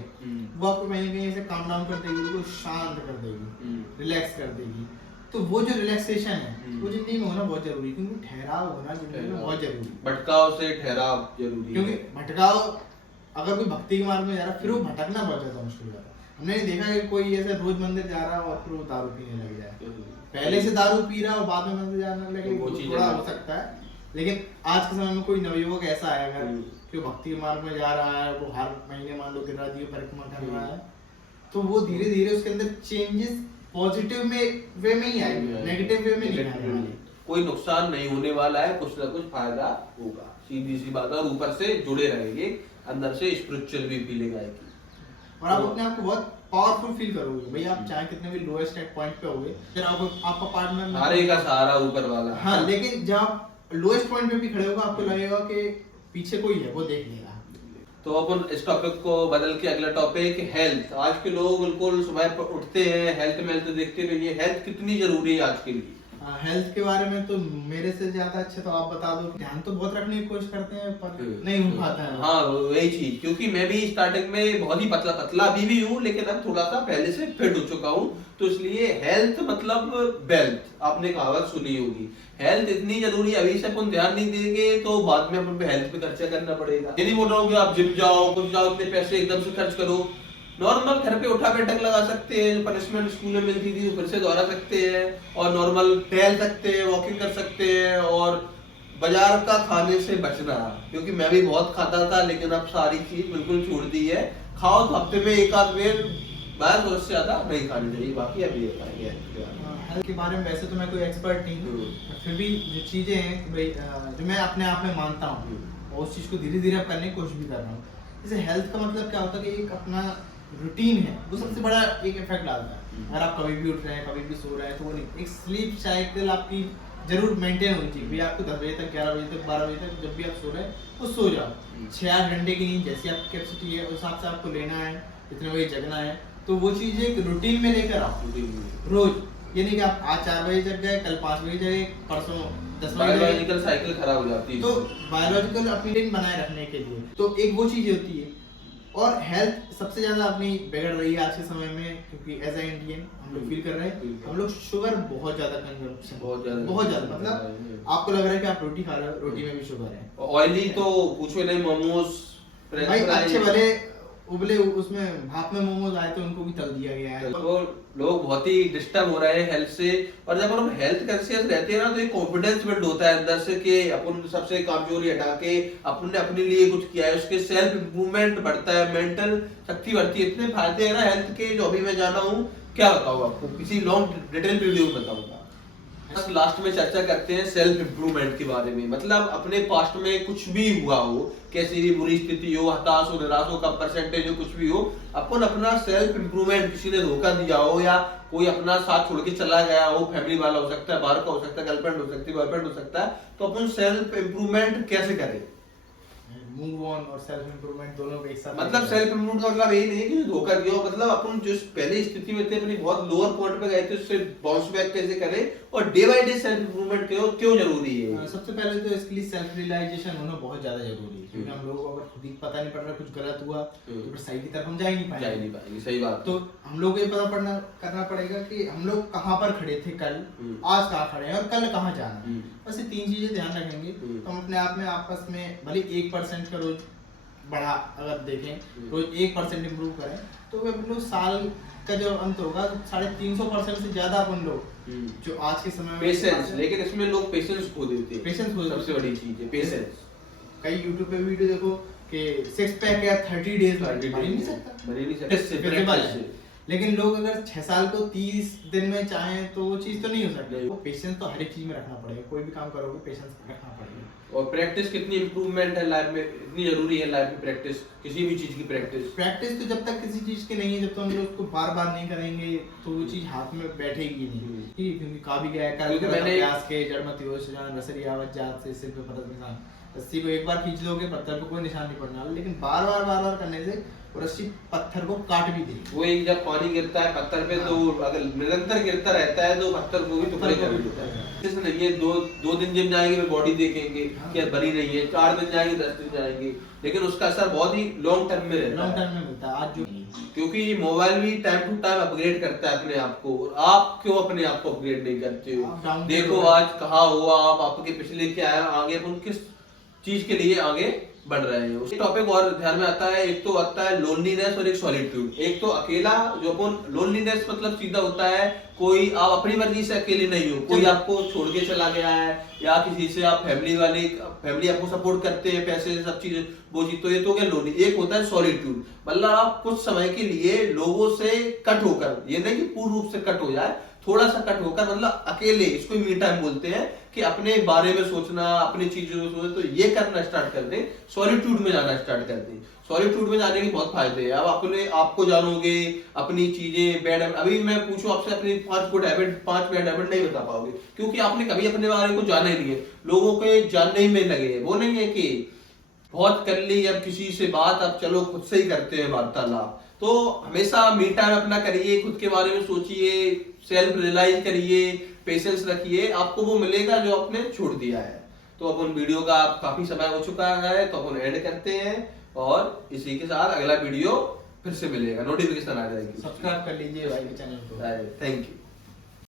वो आपको कहीं ना कहीं ऐसे काउंट डाउन कर देगी, उसको शांत कर देगी, रिलैक्स कर देगी। तो वो जो रिलैक्सेशन है वो जिंदगी में होना बहुत जरूरी है, क्योंकि ठहराव होना जिंदगी में बहुत जरूरी है, भटकाव से ठहराव जरूरी है, क्योंकि भटकाव अगर कोई भक्ति के मार्ग में जा रहा है फिर वो भटकना बहुत ज्यादा मुश्किल हो जाता है। हमने देखा है कि कोई ऐसे रोज मंदिर जा रहा है और फिर वो दारू पीने लग जाए, पहले से दारू पी रहा है और बाद में मंदिर जाने लगे, वो थोड़ा हो सकता है, लेकिन आज के समय में कोई नवयुवक ऐसा है अगर कि वो भक्ति मार्ग में जा रहा है, वो हर महीने मान लो गिरिराज परिक्रमा कर रहा है, तो वो धीरे धीरे उसके अंदर चेंजेस पॉजिटिव में वे में ही आएंगे, नेगेटिव वे में नहीं आने वाले, कोई नुकसान नहीं होने वाला है, कुछ ना कुछ फायदा होगा, सीधी सी बात है, और ऊपर से जुड़े रहेंगे, अंदर से स्पिरिचुअल भी फीलिंग आएगी, और आप अपने आप को बहुत पावरफुल फील करोगे, भाई आप चाहे कितने भी लोएस्ट पॉइंट पे होगे, फिर आपका पार्टनर हारे का सहारा ऊपर वाला, हाँ, लेकिन जब आप लोएस्ट पॉइंट पे भी खड़े होगा आपको लगेगा कि पीछे कोई है वो देख लेगा। तो अपन इस टॉपिक को बदल के अगला टॉपिक हेल्थ। आज के लोग बिल्कुल सुबह पर उठते हैं, हेल्थ देखते नहीं है। हेल्थ कितनी जरूरी है आज के लिए? हेल्थ के बारे में तो मेरे से ज्यादा अच्छे तो आप बता दो। ध्यान तो बहुत रखने की कोशिश करते हैं पर नहीं हो पाता है। हाँ वही चीज, क्योंकि मैं भी स्टार्टिंग में बहुत ही पतला पतला अभी भी हूँ, लेकिन अब थोड़ा सा पहले से फिट हो चुका हूँ। तो इसलिए हेल्थ मतलब वेल्थ, आपने कहावत सुनी होगी। हेल्थ इतनी जरूरी, अभी से अपन ध्यान नहीं देंगे तो बाद में अपन पे हेल्थ पे खर्चा करना पड़ेगा। ये नहीं बोल रहा हूँ कि आप जिम जाओ, कुछ जाओ, इतने पैसे एकदम से खर्च करो। नॉर्मल घर पे उठा बैठक लगा सकते हैं, जो पनिशमेंट स्कूल में मिलती थी वो फिर से दोहरा सकते हैं, और नॉर्मल टहल सकते हैं, वॉकिंग कर सकते हैं, और बाजार का खाने से बचना। क्योंकि मैं भी बहुत खाता था, लेकिन अब सारी चीज बिल्कुल छोड़ दी है। खाओ तो हफ्ते में एक आध बार, बस उससे ज्यादा नहीं खानी चाहिए। बाकी अभी ये खाएंगे हेल्थ के बारे में वैसे तो मैं कोई एक्सपर्ट नहीं हूँ, फिर भी जो चीजें हैं भाई जो मैं अपने आप में मानता हूँ और उस चीज को धीरे धीरे करने की कोशिश भी कर रहा हूँ। जैसे हेल्थ का मतलब क्या होता है कि एक अपना रूटीन है, वो सबसे बड़ा एक इफेक्ट डालता है। अगर आप कभी भी उठ रहे हैं, कभी भी सो रहे हैं, तो वो नहीं, एक स्लीप साइकिल आपकी जरूर मेंटेन होनी चाहिए। भैया आपको 10 बजे तक, 11 बजे तक, 12 बजे तक जब भी आप सो रहे हैं वो सो जाओ। 6-8 घंटे की नींद जैसी आपकी कैपेसिटी है उस हिसाब से आपको लेना है, इतने बजे जगना है। तो वो चीज एक रूटीन में लेकर आओ रोज। ये नहीं कि आप आज 4 बजे जग गए, कल 5 बजे जगे, परसों 10 बजे। बायोलॉजिकल साइकिल खराब हो जाती है। तो बायोलॉजिकल अपनी दिन बनाए रखने के लिए तो एक वो चीज होती है। और हेल्थ सबसे ज्यादा अपनी बिगड़ रही है आज के समय में, क्योंकि एज ए इंडियन हम लोग फील कर रहे हैं, हम लोग शुगर बहुत ज्यादा कंजम्पशन, बहुत ज्यादा मतलब आपको लग रहा है कि आप रोटी खा रहे हो, रोटी में भी शुगर है। ऑयली तो पूछो नहीं, मोमोज, भाई अच्छे भले उबले उसमें भाप में मोमोज आए तो उनको भी तल दिया गया है। तो लोग बहुत ही डिस्टर्ब हो रहे हैं हेल्थ से। और जब हम हेल्थ कॉन्शियस रहते हैं ना, तो एक कॉन्फिडेंस बिल्ड होता है अंदर से कि अपन सबसे कमजोरी हटा के अपन ने अपने लिए कुछ किया है, उसके सेल्फ इंप्रूवमेंट बढ़ता है, मेंटल शक्ति बढ़ती है। इतने फायदे हैं ना हेल्थ के, जो अभी मैं जाना हूँ, क्या बताऊँ आपको, किसी लॉन्ग डिटेल वीडियो में बताऊंगा। लास्ट में चर्चा करते हैं सेल्फ इंप्रूवमेंट के बारे में। मतलब अपने पास्ट में कुछ भी हुआ हो, कैसी भी बुरी स्थिति हो, हताश हो, निराश हो, कम परसेंटेज हो, कुछ भी हो, अपन अपना सेल्फ इंप्रूवमेंट, किसी ने धोखा दिया हो या कोई अपना साथ छोड़ के चला गया हो, फैमिली वाला हो सकता है, बाहर का हो सकता है, गर्लफ्रेंड हो सकती है, बॉयफ्रेंड हो सकता है, तो अपन सेल्फ इंप्रूवमेंट कैसे करें? मूव ऑन और सेल्फ इंप्रूवमेंट दोनों को एक साथ। मतलब सेल्फ इंप्रूवमेंट का मतलब यही नहीं है कि धोखा दिया हो, मतलब अपन जिस पहले स्थिति में थे, अपनी बहुत लोअर पॉइंट पे गए थे, उससे बाउंस बैक कैसे करें, और day by day self improvement क्यों जरूरी है? सबसे पहले तो इसके लिए सेल्फ रियलाइजेशन होना बहुत ज्यादा जरूरी है, क्योंकि हम लोगों को अगर खुद ही पता नहीं पड़ रहा कुछ गलत हुआ तो फिर सही की तरफ हम जा ही नहीं पाएंगे। सही बात। तो हम लोग को ये पता करना पड़ेगा कि हम लोग कहाँ पर खड़े थे कल, आज कहाँ खड़े हैं और कल कहाँ जाना है। बस ये 3 चीजें ध्यान रखेंगे तो हम अपने आप में आपस में भले 1% का रोज बढ़ा, अगर देखें रोज 1% इम्प्रूव करें तो अपन लोग साल का जो अंत होगा 350% से ज्यादा अपन लोग जो आज के समय में पेशेंस, लेकिन इसमें लोग पेशेंस खो देते हैं। पेशेंस खो देते हैं, सबसे बड़ी चीज है पेशेंस। कई YouTube पे वीडियो देखो कि 6 पैक या 30 डेज में बन ही नहीं सकता। लेकिन लोग अगर 6 साल को 30 दिन में चाहें तो वो चीज तो नहीं हो सकती। वो पेशेंस तो हर एक चीज में रखना पड़ेगा, कोई भी काम करोगे पेशेंस रखना पड़ेगा। और प्रैक्टिस कितनी इंप्रूवमेंट है लाइफ में, इतनी जरूरी है लाइफ में प्रैक्टिस, किसी भी चीज की प्रैक्टिस तो जब तक किसी चीज की नहीं है, जब तक हम लोग उसको बार बार नहीं करेंगे तो वो चीज हाथ में बैठेगी नहीं। क्योंकि का भी गया कल अभ्यास के जड़मति होश जान रसरी आवत जात से सिर पे पड़त निशान। रस्सी को एक बार खींच दोगे पत्थर को कोई निशान नहीं पड़ने वाला, लेकिन बार बार करने से वो रस्सी पत्थर को काट भी देगी। वो एक जब पानी गिरता है पत्थर पे तो अगर निरंतर गिरता रहता है तो पत्थर को भी टुकड़े कर देता है। जैसे नहीं है, दो दिन जिम जाएंगे बॉडी देखेंगे कि बनी नहीं है, 4 दिन जाएंगे, 10 दिन जाएंगे, लेकिन उसका असर बहुत ही लॉन्ग टर्म में रहता है। लॉन्ग टर्म में मिलता है। आज जो क्योंकि मोबाइल भी टाइम टू टाइम अपग्रेड करता है अपने आप को, और आप क्यों अपने आप को अपग्रेड नहीं करते हो? देखो आज कहाँ हुआ आप, आपके पिछले क्या है, आगे अपन किस चीज के लिए आगे बढ़ रहे हैं। उस टॉपिक और ध्यान में आता है, एक तो आता है लोनलीनेस और एक सॉलिट्यूड। एक तो अकेला, जो अपन लोनलीनेस मतलब सीधा होता है कोई आप अपनी मर्जी से अकेले नहीं हो, कोई आपको छोड़ के चला गया है, या किसी से आप फैमिली आपको सपोर्ट करते हैं, पैसे सब चीज वो चीज, तो ये तो क्या लोनली। एक होता है सॉलिट्यूड, मतलब आप कुछ समय के लिए लोगों से कट होकर, ये नहीं कि पूर्ण रूप से कट हो जाए, थोड़ा सा कट होकर, मतलब अकेले, इसको मी टाइम बोलते हैं, कि अपने बारे में सोचना, अपनी चीजों में सोचना, तो ये करना स्टार्ट कर दें, सॉलिट्यूड में जाना स्टार्ट कर दें। सॉलिट्यूड में जाने के बहुत फायदे हैं। अब आपको जानोगे अपनी चीजें, बैड हैबिट। अभी मैं पूछूं आपसे अपनी 5 गुड हैबिट, 5 बैड हैबिट नहीं बता पाओगे, क्योंकि आपने कभी अपने बारे को जाना ही नहीं है, लोगों के जानने ही में लगे हैं। वो नहीं है कि बहुत कर ली अब किसी से बात, अब चलो खुद से ही करते हैं वार्तालाप। तो हमेशा मी टाइम अपना करिए, खुद के बारे में सोचिए, सेल्फ रियलाइज करिए, पेशेंस रखिए, आपको वो मिलेगा जो आपने छोड़ दिया है। तो अपन वीडियो का काफी समय हो चुका है तो अपन एंड करते हैं, और इसी के साथ अगला वीडियो फिर से मिलेगा, नोटिफिकेशन आ जाएगी। सब्सक्राइब कर लीजिए भाई के चैनल को। Thank you.